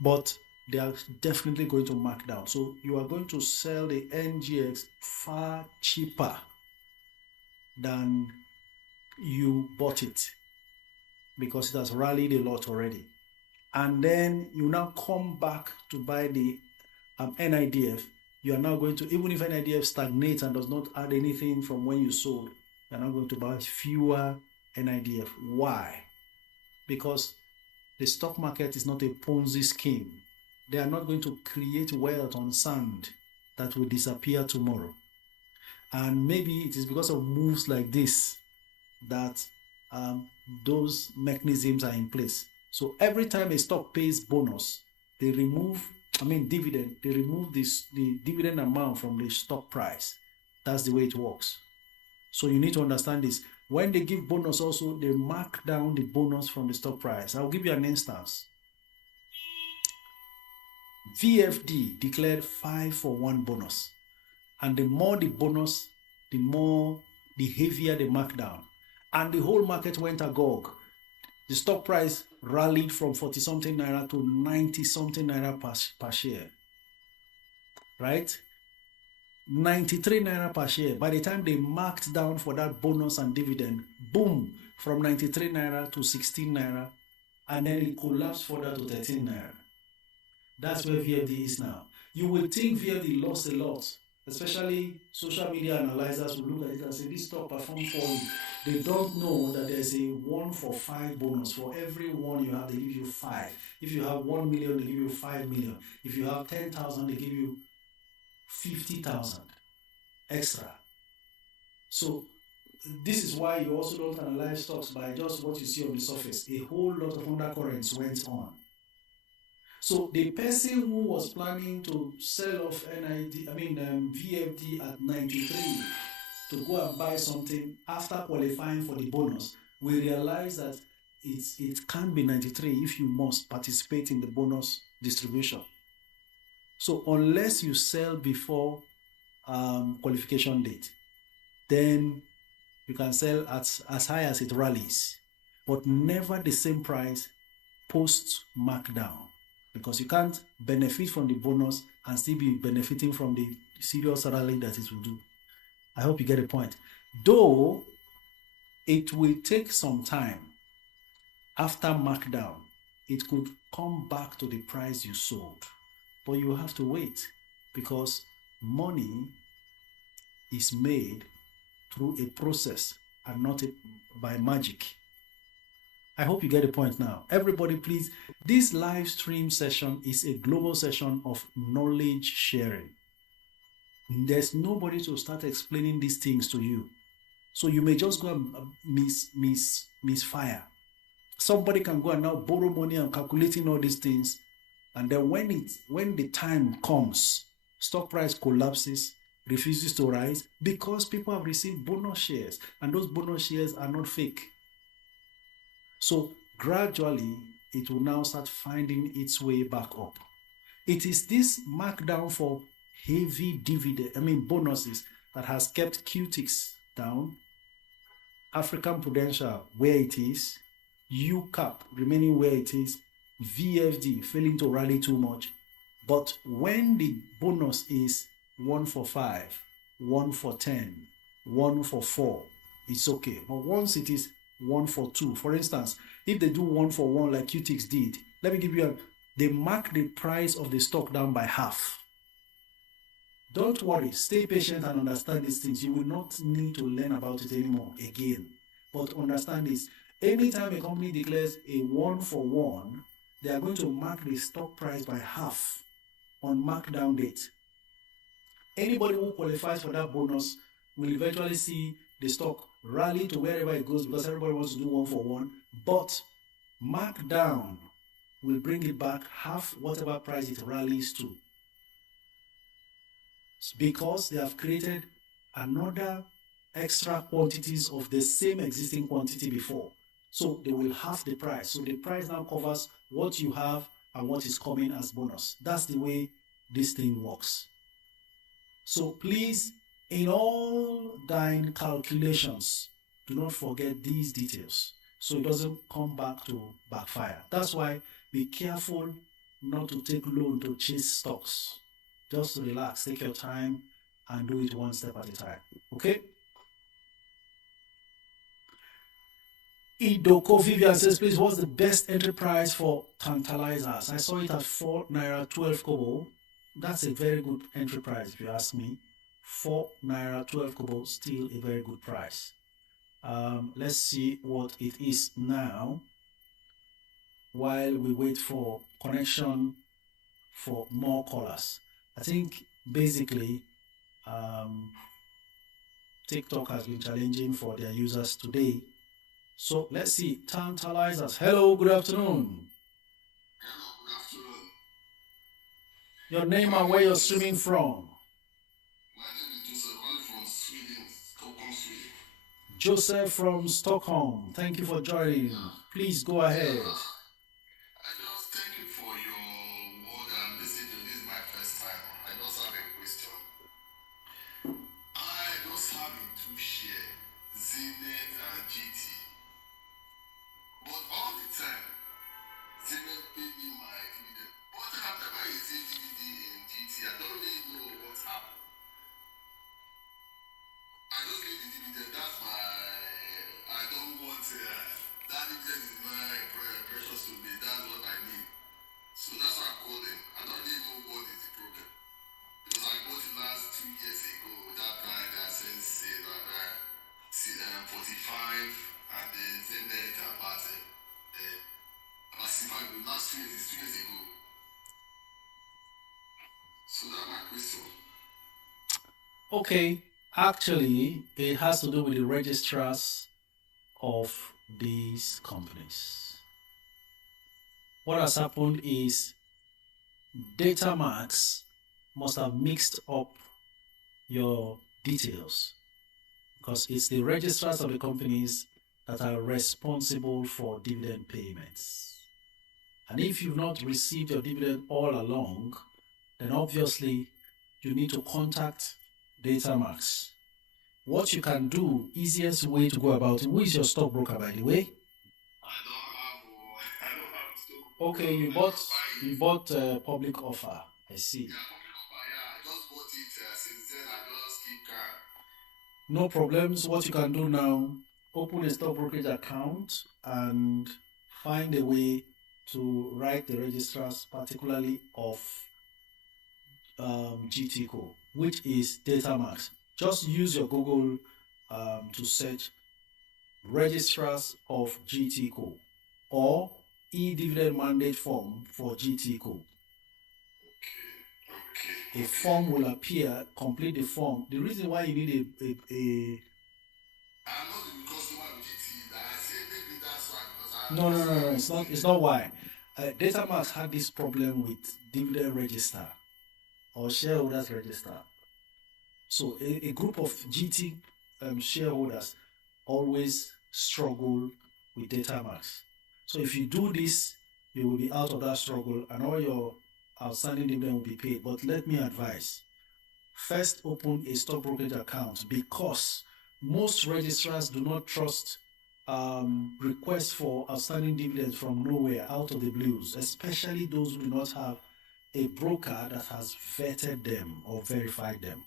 But they are definitely going to mark down. So you are going to sell the NGX far cheaper than you bought it, because it has rallied a lot already. And then you now come back to buy the NIDF you are now going to, even if NIDF stagnates and does not add anything from when you sold, you are now going to buy fewer NIDF. Why? Because the stock market is not a Ponzi scheme. They are not going to create wealth on sand that will disappear tomorrow. And maybe it is because of moves like this that those mechanisms are in place. So every time a stock pays bonus, they remove, dividend, they remove the dividend amount from the stock price. That's the way it works. So you need to understand this. When they give bonus also, they mark down the bonus from the stock price. I'll give you an instance. VFD declared 5-for-1 bonus. And the more the bonus, the heavier the markdown. And the whole market went agog. The stock price rallied from 40-something naira to 90-something naira per share. Right? 93 naira per share. By the time they marked down for that bonus and dividend, boom, from 93 naira to 16 naira, and then it collapsed further to 13 naira. That's where VFD is now. You would think VFD lost a lot, especially social media analyzers will look at it and say, this stock performed poorly. They don't know that there's a 1-for-5 bonus. For every one you have, they give you 5. If you have 1 million, they give you 5 million. If you have 10,000, they give you 50,000 extra. So this is why you also don't analyze stocks by just what you see on the surface. A whole lot of undercurrents went on. So the person who was planning to sell off VFD at 93 to go and buy something after qualifying for the bonus, we realize that it can't be 93 if you must participate in the bonus distribution. So unless you sell before qualification date, then you can sell as high as it rallies, but never the same price post markdown, because you can't benefit from the bonus and still be benefiting from the serious rally that it will do. I hope you get the point. Though it will take some time after markdown, it could come back to the price you sold, but you have to wait, because money is made through a process and not by magic. I hope you get the point now. Everybody, please, this live stream session is a global session of knowledge sharing. There's nobody to start explaining these things to you. So you may just go and misfire. Somebody can go and now borrow money and calculating all these things. And then when the time comes, stock price collapses, refuses to rise, because people have received bonus shares, and those bonus shares are not fake. So gradually, it will now start finding its way back up. It is this markdown for heavy bonuses that has kept QTIX down, African Prudential where it is, UCAP remaining where it is, VFD failing to rally too much. But when the bonus is 1-for-5, 1-for-10, 1-for-4, it's okay. But once it is 1-for-2, for instance, if they do 1-for-1 like QTIX did, let me give you they mark the price of the stock down by half. Don't worry, stay patient and understand these things. You will not need to learn about it anymore again. But understand this, anytime a company declares a 1-for-1, they are going to mark the stock price by half on markdown date. Anybody who qualifies for that bonus will eventually see the stock rally to wherever it goes, because everybody wants to do 1-for-1, but markdown will bring it back half whatever price it rallies to, because they have created another extra quantities of the same existing quantity before. So they will half the price. So the price now covers what you have and what is coming as bonus. That's the way this thing works. So please, in all thine calculations, do not forget these details, so it doesn't come back to backfire. That's why be careful not to take loan to chase stocks. Just relax, take your time, and do it one step at a time. Okay? Idoko Vivian says, please, what's the best entry price for Tantalizers? I saw it at 4 naira 12 kobo. that's a very good entry price if you ask me. 4 naira 12 kobo, still a very good price. Let's see what it is now while we wait for connection for more callers. I think basically TikTok has been challenging for their users today. So let's see. Tantalizers. Hello, good afternoon. Your name and where you're streaming from. My name is Joseph. I'm from Sweden, Stockholm, Sweden. Joseph from Stockholm. Thank you for joining. Please go ahead. I just thank you for your word and listening to this is my first time. I just have a question. I just have a 2 share, Zenith and GT. But all the time, Zenith paid me my dividend. But after I receive dividend in GT, I don't really know what happened. I just get the dividend. That's my. I don't want that dividend is my precious to me. That's what I need. So that's why I called him. I don't really know what is the problem. Because I bought it last 2 years ago. That time they are saying sale at 45 and then Zenith about last 2 years, 2 years ago. So that's my question. Okay, actually, it has to do with the registrars of these companies. What has happened is Datamax must have mixed up your details because it's the registrars of the companies that are responsible for dividend payments. And if you've not received your dividend all along, then obviously you need to contact Datamax. What you can do, easiest way to go about it, who is your stockbroker by the way? I don't have stock. Okay, you bought public offer. I see. Yeah, I just bought it since then. I just keep calm. No problems. What you can do now, open a stock brokerage account and find a way to write the registrars, particularly of GTCO, which is Datamax. Just use your Google to search registrars of GTCO or e-dividend mandate form for GTCO. Okay. A form will appear. Complete the form. The reason why you need a I'm not the customer of GT. I say maybe that's why because I No. It's not why. Datamax had this problem with dividend register or shareholders register. So a group of GT shareholders always struggle with Datamax. So if you do this, you will be out of that struggle and all your outstanding dividend will be paid. But let me advise, first open a stock brokerage account because most registrars do not trust requests for outstanding dividends from nowhere, out of the blues, especially those who do not have a broker that has vetted them or verified them.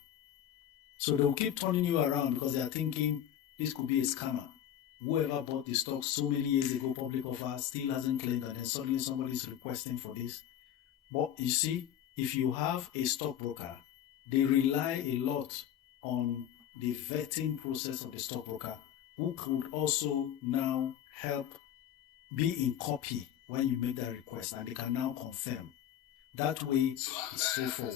So they'll keep turning you around because they are thinking this could be a scammer. Whoever bought the stock so many years ago, public offer, still hasn't claimed, and then suddenly somebody is requesting for this. But you see, if you have a stockbroker, they rely a lot on the vetting process of the stockbroker, who could also now help be in copy when you make that request, and they can now confirm. That way, it's straightforward.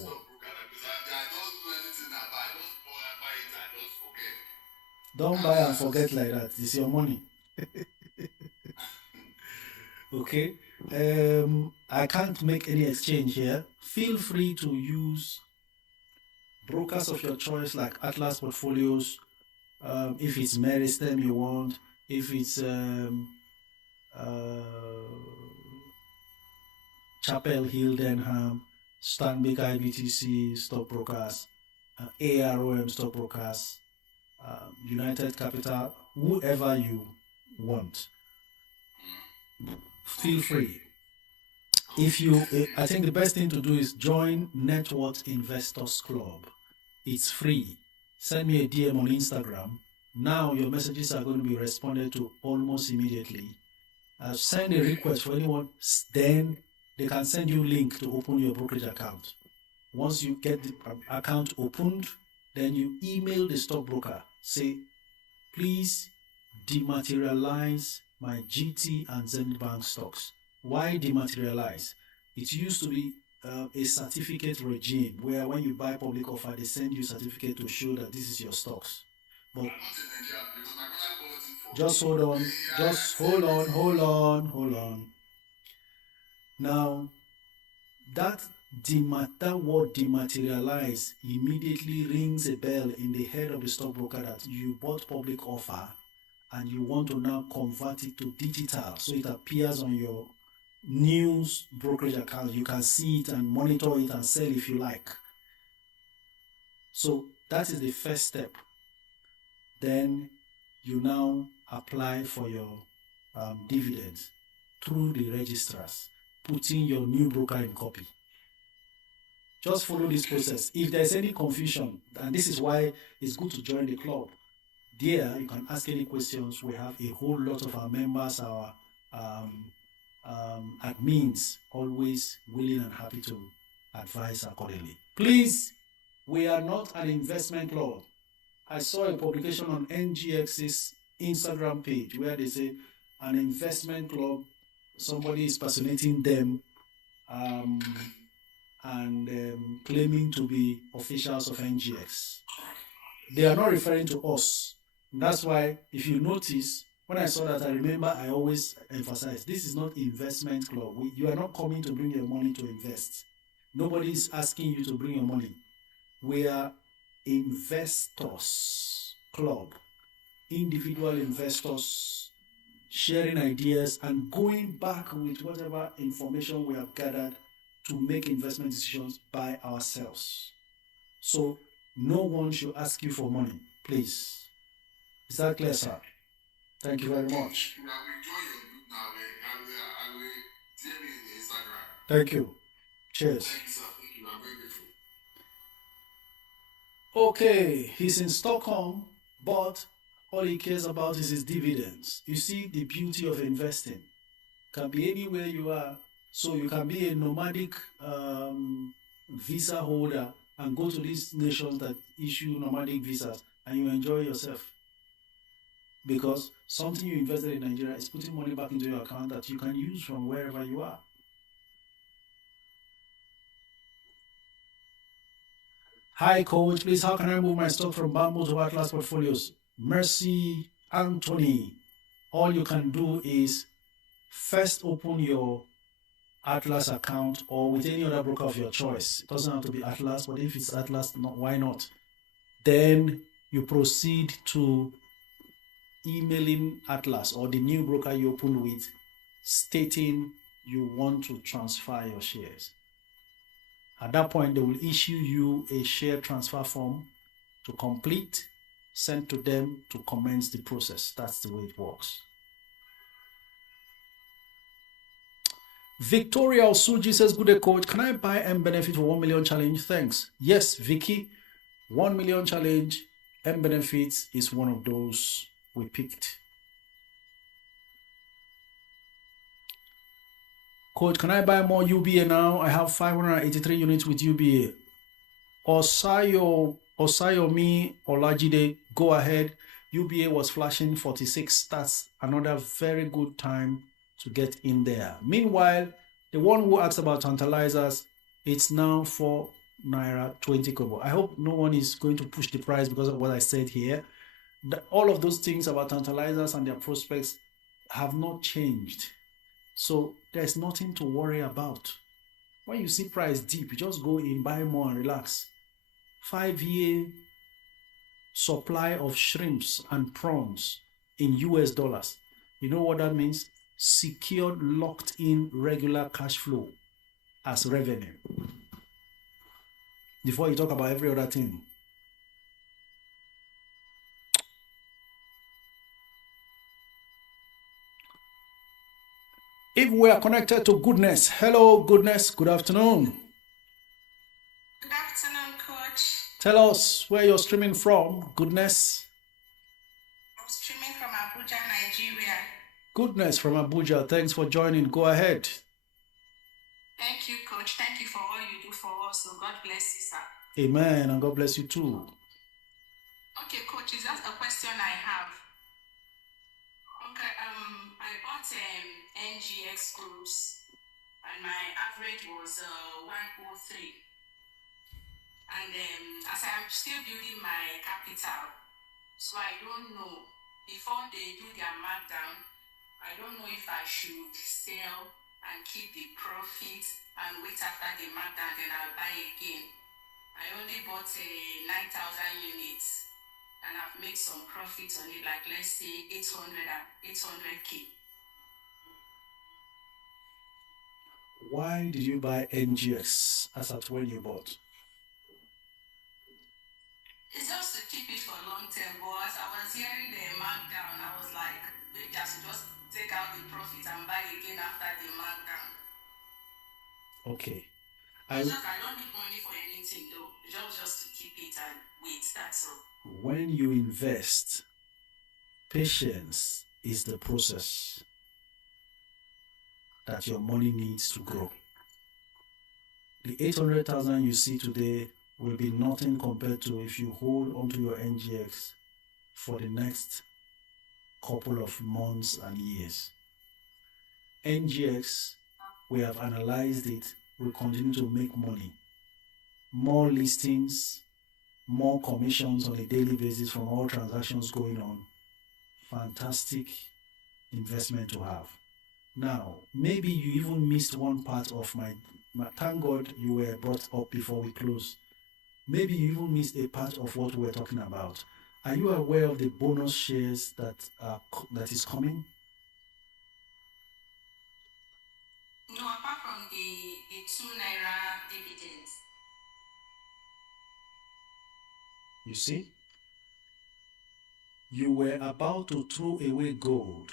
Don't buy and forget like that. It's your money. Okay. I can't make any exchange here. Feel free to use brokers of your choice like Atlas Portfolios. If it's Meristem you want, if it's Chapel Hill Denham, Stanbic IBTC stockbrokers, AROM stockbrokers, United Capital, whoever you want. Feel free. I think the best thing to do is join Networth Investors Club. It's free. Send me a DM on Instagram. Now your messages are going to be responded to almost immediately. Send a request for anyone, then they can send you a link to open your brokerage account. Once you get the account opened, then you email the stockbroker. Say, please dematerialize my GT and Zenith Bank stocks. Why dematerialize? It used to be a certificate regime where when you buy public offer, they send you a certificate to show that this is your stocks. But just hold on, hold on. Now, that word dematerialize immediately rings a bell in the head of the stockbroker that you bought public offer and you want to now convert it to digital so it appears on your news brokerage account. You can see it and monitor it and sell if you like. So that is the first step. Then you now apply for your dividends through the registrars, putting your new broker in copy. Just follow this process. If there's any confusion, and this is why it's good to join the club, there you can ask any questions. We have a whole lot of our members, our admins, always willing and happy to advise accordingly. Please, we are not an investment club. I saw a publication on NGX's Instagram page where they say an investment club, somebody is personating them and claiming to be officials of NGX. They are not referring to us. And that's why, if you notice, when I saw that, I remember I always emphasize, this is not investment club. You are not coming to bring your money to invest. Nobody is asking you to bring your money. We are investors club, individual investors sharing ideas and going back with whatever information we have gathered to make investment decisions by ourselves. So no one should ask you for money, please. Is that clear, sir? Thank you very much. Thank you. Cheers. Okay, he's in Stockholm, but all he cares about is his dividends. You see the beauty of investing. Can be anywhere you are. So you can be a nomadic visa holder and go to these nations that issue nomadic visas and you enjoy yourself. Because something you invested in Nigeria is putting money back into your account that you can use from wherever you are. Hi, coach. Please, how can I move my stock from Bamboo to Atlas portfolios? Mercy Anthony. All you can do is first open your Atlas account or with any other broker of your choice. It doesn't have to be Atlas, but if it's Atlas, why not? Then you proceed to emailing Atlas or the new broker you opened with, stating you want to transfer your shares. At that point, they will issue you a share transfer form to complete, sent to them to commence the process. That's the way it works. Victoria Osuji says, good day, coach. Can I buy M Benefit for 1 million challenge? Thanks. Yes, Vicky. 1 million challenge. M Benefits is one of those we picked. Coach, can I buy more UBA now? I have 583 units with UBA. Osayomi Olajide, go ahead. UBA was flashing 46. That's another very good time to get in there. Meanwhile, the one who asked about Tantalizers, it's now for Naira 20 kobo. I hope no one is going to push the price because of what I said here. All of those things about Tantalizers and their prospects have not changed. So there's nothing to worry about. When you see price deep, you just go in, buy more and relax. 5-year supply of shrimps and prawns in US dollars. You know what that means? Secured, locked in regular cash flow as revenue. Before you talk about every other thing. If we are connected to Goodness, hello Goodness, good afternoon. Good afternoon, Coach. Tell us where you're streaming from, Goodness. I'm streaming from Abuja, Nigeria. Goodness from Abuja, thanks for joining. Go ahead. Thank you, Coach. Thank you for all you do for us. also. God bless you, sir. Amen, and God bless you too. Okay, coach, is that a question I have? Okay, I bought NGX groups and my average was 103. And as I'm still building my capital, so I don't know, before they do their markdown, I don't know if I should sell and keep the profit and wait after the markdown, then I'll buy again. I only bought 9,000 units and I've made some profit on it, like let's say 800K. Why did you buy NGX as at when you bought? It's just to keep it for long term, but as I was hearing the markdown, I was like, maybe I should just take out the profit and buy again after the markdown. Okay. I don't need money for anything though. Just to keep it and wait, that's all. When you invest, patience is the process that your money needs to grow. The 800,000 you see today will be nothing compared to if you hold onto your NGX for the next couple of months and years. NGX, we have analyzed it, will continue to make money. More listings, more commissions on a daily basis from all transactions going on. Fantastic investment to have. Now, maybe you even missed one part of my thank God you were brought up before we close. Maybe you even missed a part of what we're talking about. Are you aware of the bonus shares that is coming? No, apart from the 2 Naira dividends. You see? You were about to throw away gold.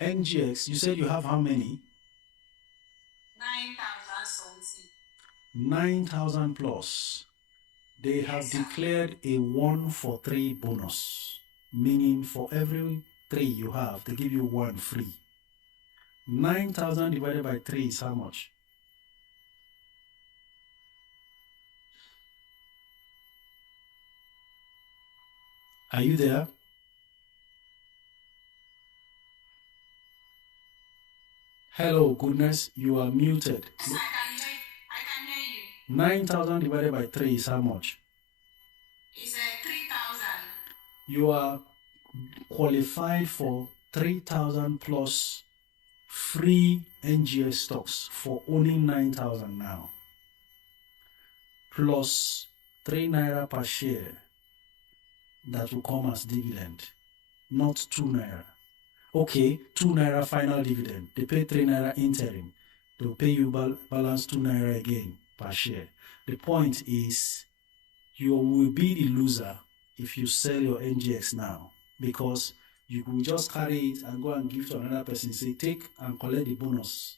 NGX, you said you have how many? 9,000 something. 9,000 plus. They have declared a 1 for 3 bonus, meaning for every 3 you have, they give you 1 free. 9,000 divided by 3 is how much? Are you there? Hello, goodness, you are muted. Yes, I can hear you. 9,000 divided by 3 is how much? It's 3,000. You are qualified for 3,000 plus free NGS stocks for owning 9,000 now. Plus 3 Naira per share that will come as dividend, not 2 Naira. Okay, 2 Naira final dividend. They pay 3 Naira interim. They'll pay you balance 2 Naira again per share. The point is, you will be the loser if you sell your NGX now, because you will just carry it and go and give to another person, say, take and collect the bonus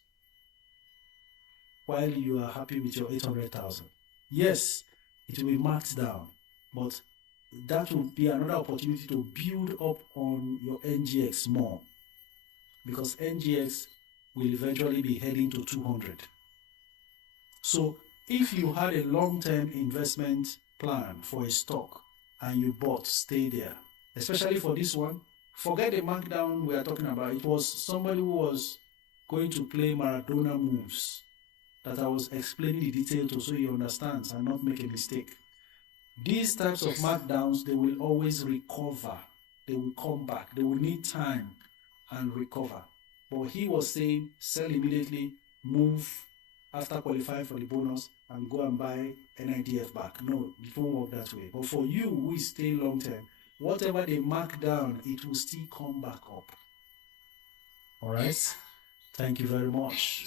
while you are happy with your 800,000. Yes, it will be marked down, but that will be another opportunity to build up on your NGX more, because NGX will eventually be heading to 200. So if you had a long-term investment plan for a stock and you bought, stay there. Especially for this one, forget the markdown we are talking about. It was somebody who was going to play Maradona moves that I was explaining the detail to, so he understands and not make a mistake. These types of markdowns, they will always recover. They will come back. They will need time and recover. But he was saying, sell immediately, move after qualifying for the bonus, and go and buy NIDF back. No, it won't work that way. But for you who is staying long term, whatever they mark down, it will still come back up. All right? Yes, thank you very much.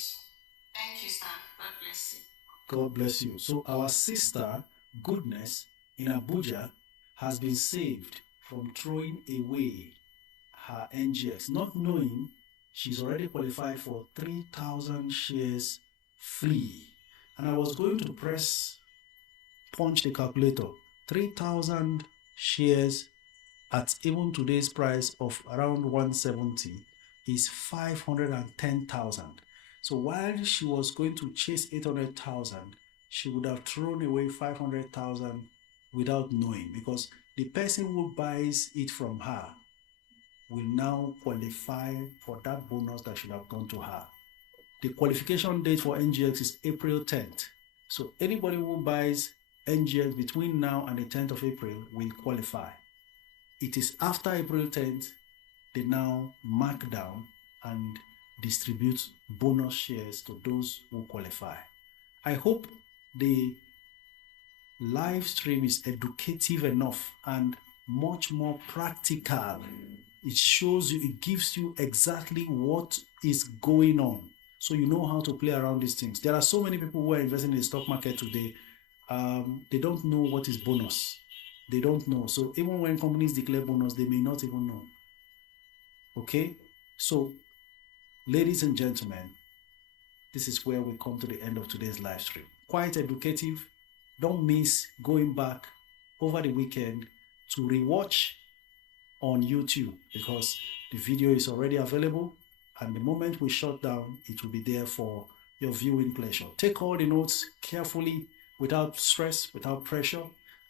Thank you, sir. God bless you. God bless you. So our sister, Goodness, in Abuja, has been saved from throwing away her NGX, not knowing she's already qualified for 3,000 shares free. And I was going to punch the calculator. 3,000 shares at even today's price of around 170 is 510,000. So while she was going to chase 800,000, she would have thrown away 500,000 without knowing, because the person who buys it from her will now qualify for that bonus that should have gone to her. The qualification date for NGX is April 10th. So anybody who buys NGX between now and the 10th of April will qualify. It is after April 10th, they now mark down and distribute bonus shares to those who qualify. I hope the live stream is educative enough and much more practical. It shows you, it gives you exactly what is going on, so you know how to play around these things. There are so many people who are investing in the stock market today. They don't know what is bonus. They don't know. So even when companies declare bonus, they may not even know. Okay? So, ladies and gentlemen, this is where we come to the end of today's live stream. Quite educative. Don't miss going back over the weekend to rewatch on YouTube, because the video is already available, and the moment we shut down, it will be there for your viewing pleasure. Take all the notes carefully, without stress, without pressure,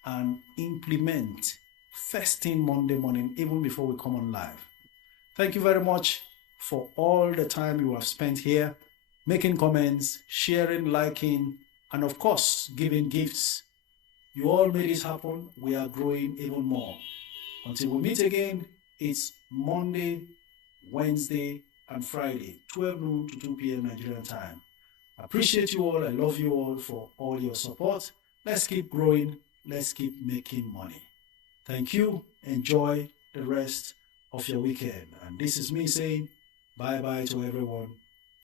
and implement first thing Monday morning, even before we come on live. Thank you very much for all the time you have spent here, making comments, sharing, liking, and of course, giving gifts. You all made it happen. We are growing even more. Until we meet again, it's Monday, Wednesday, and Friday, 12 noon to 2 p.m. Nigerian time. I appreciate you all. I love you all for all your support. Let's keep growing. Let's keep making money. Thank you. Enjoy the rest of your weekend. And this is me saying bye-bye to everyone.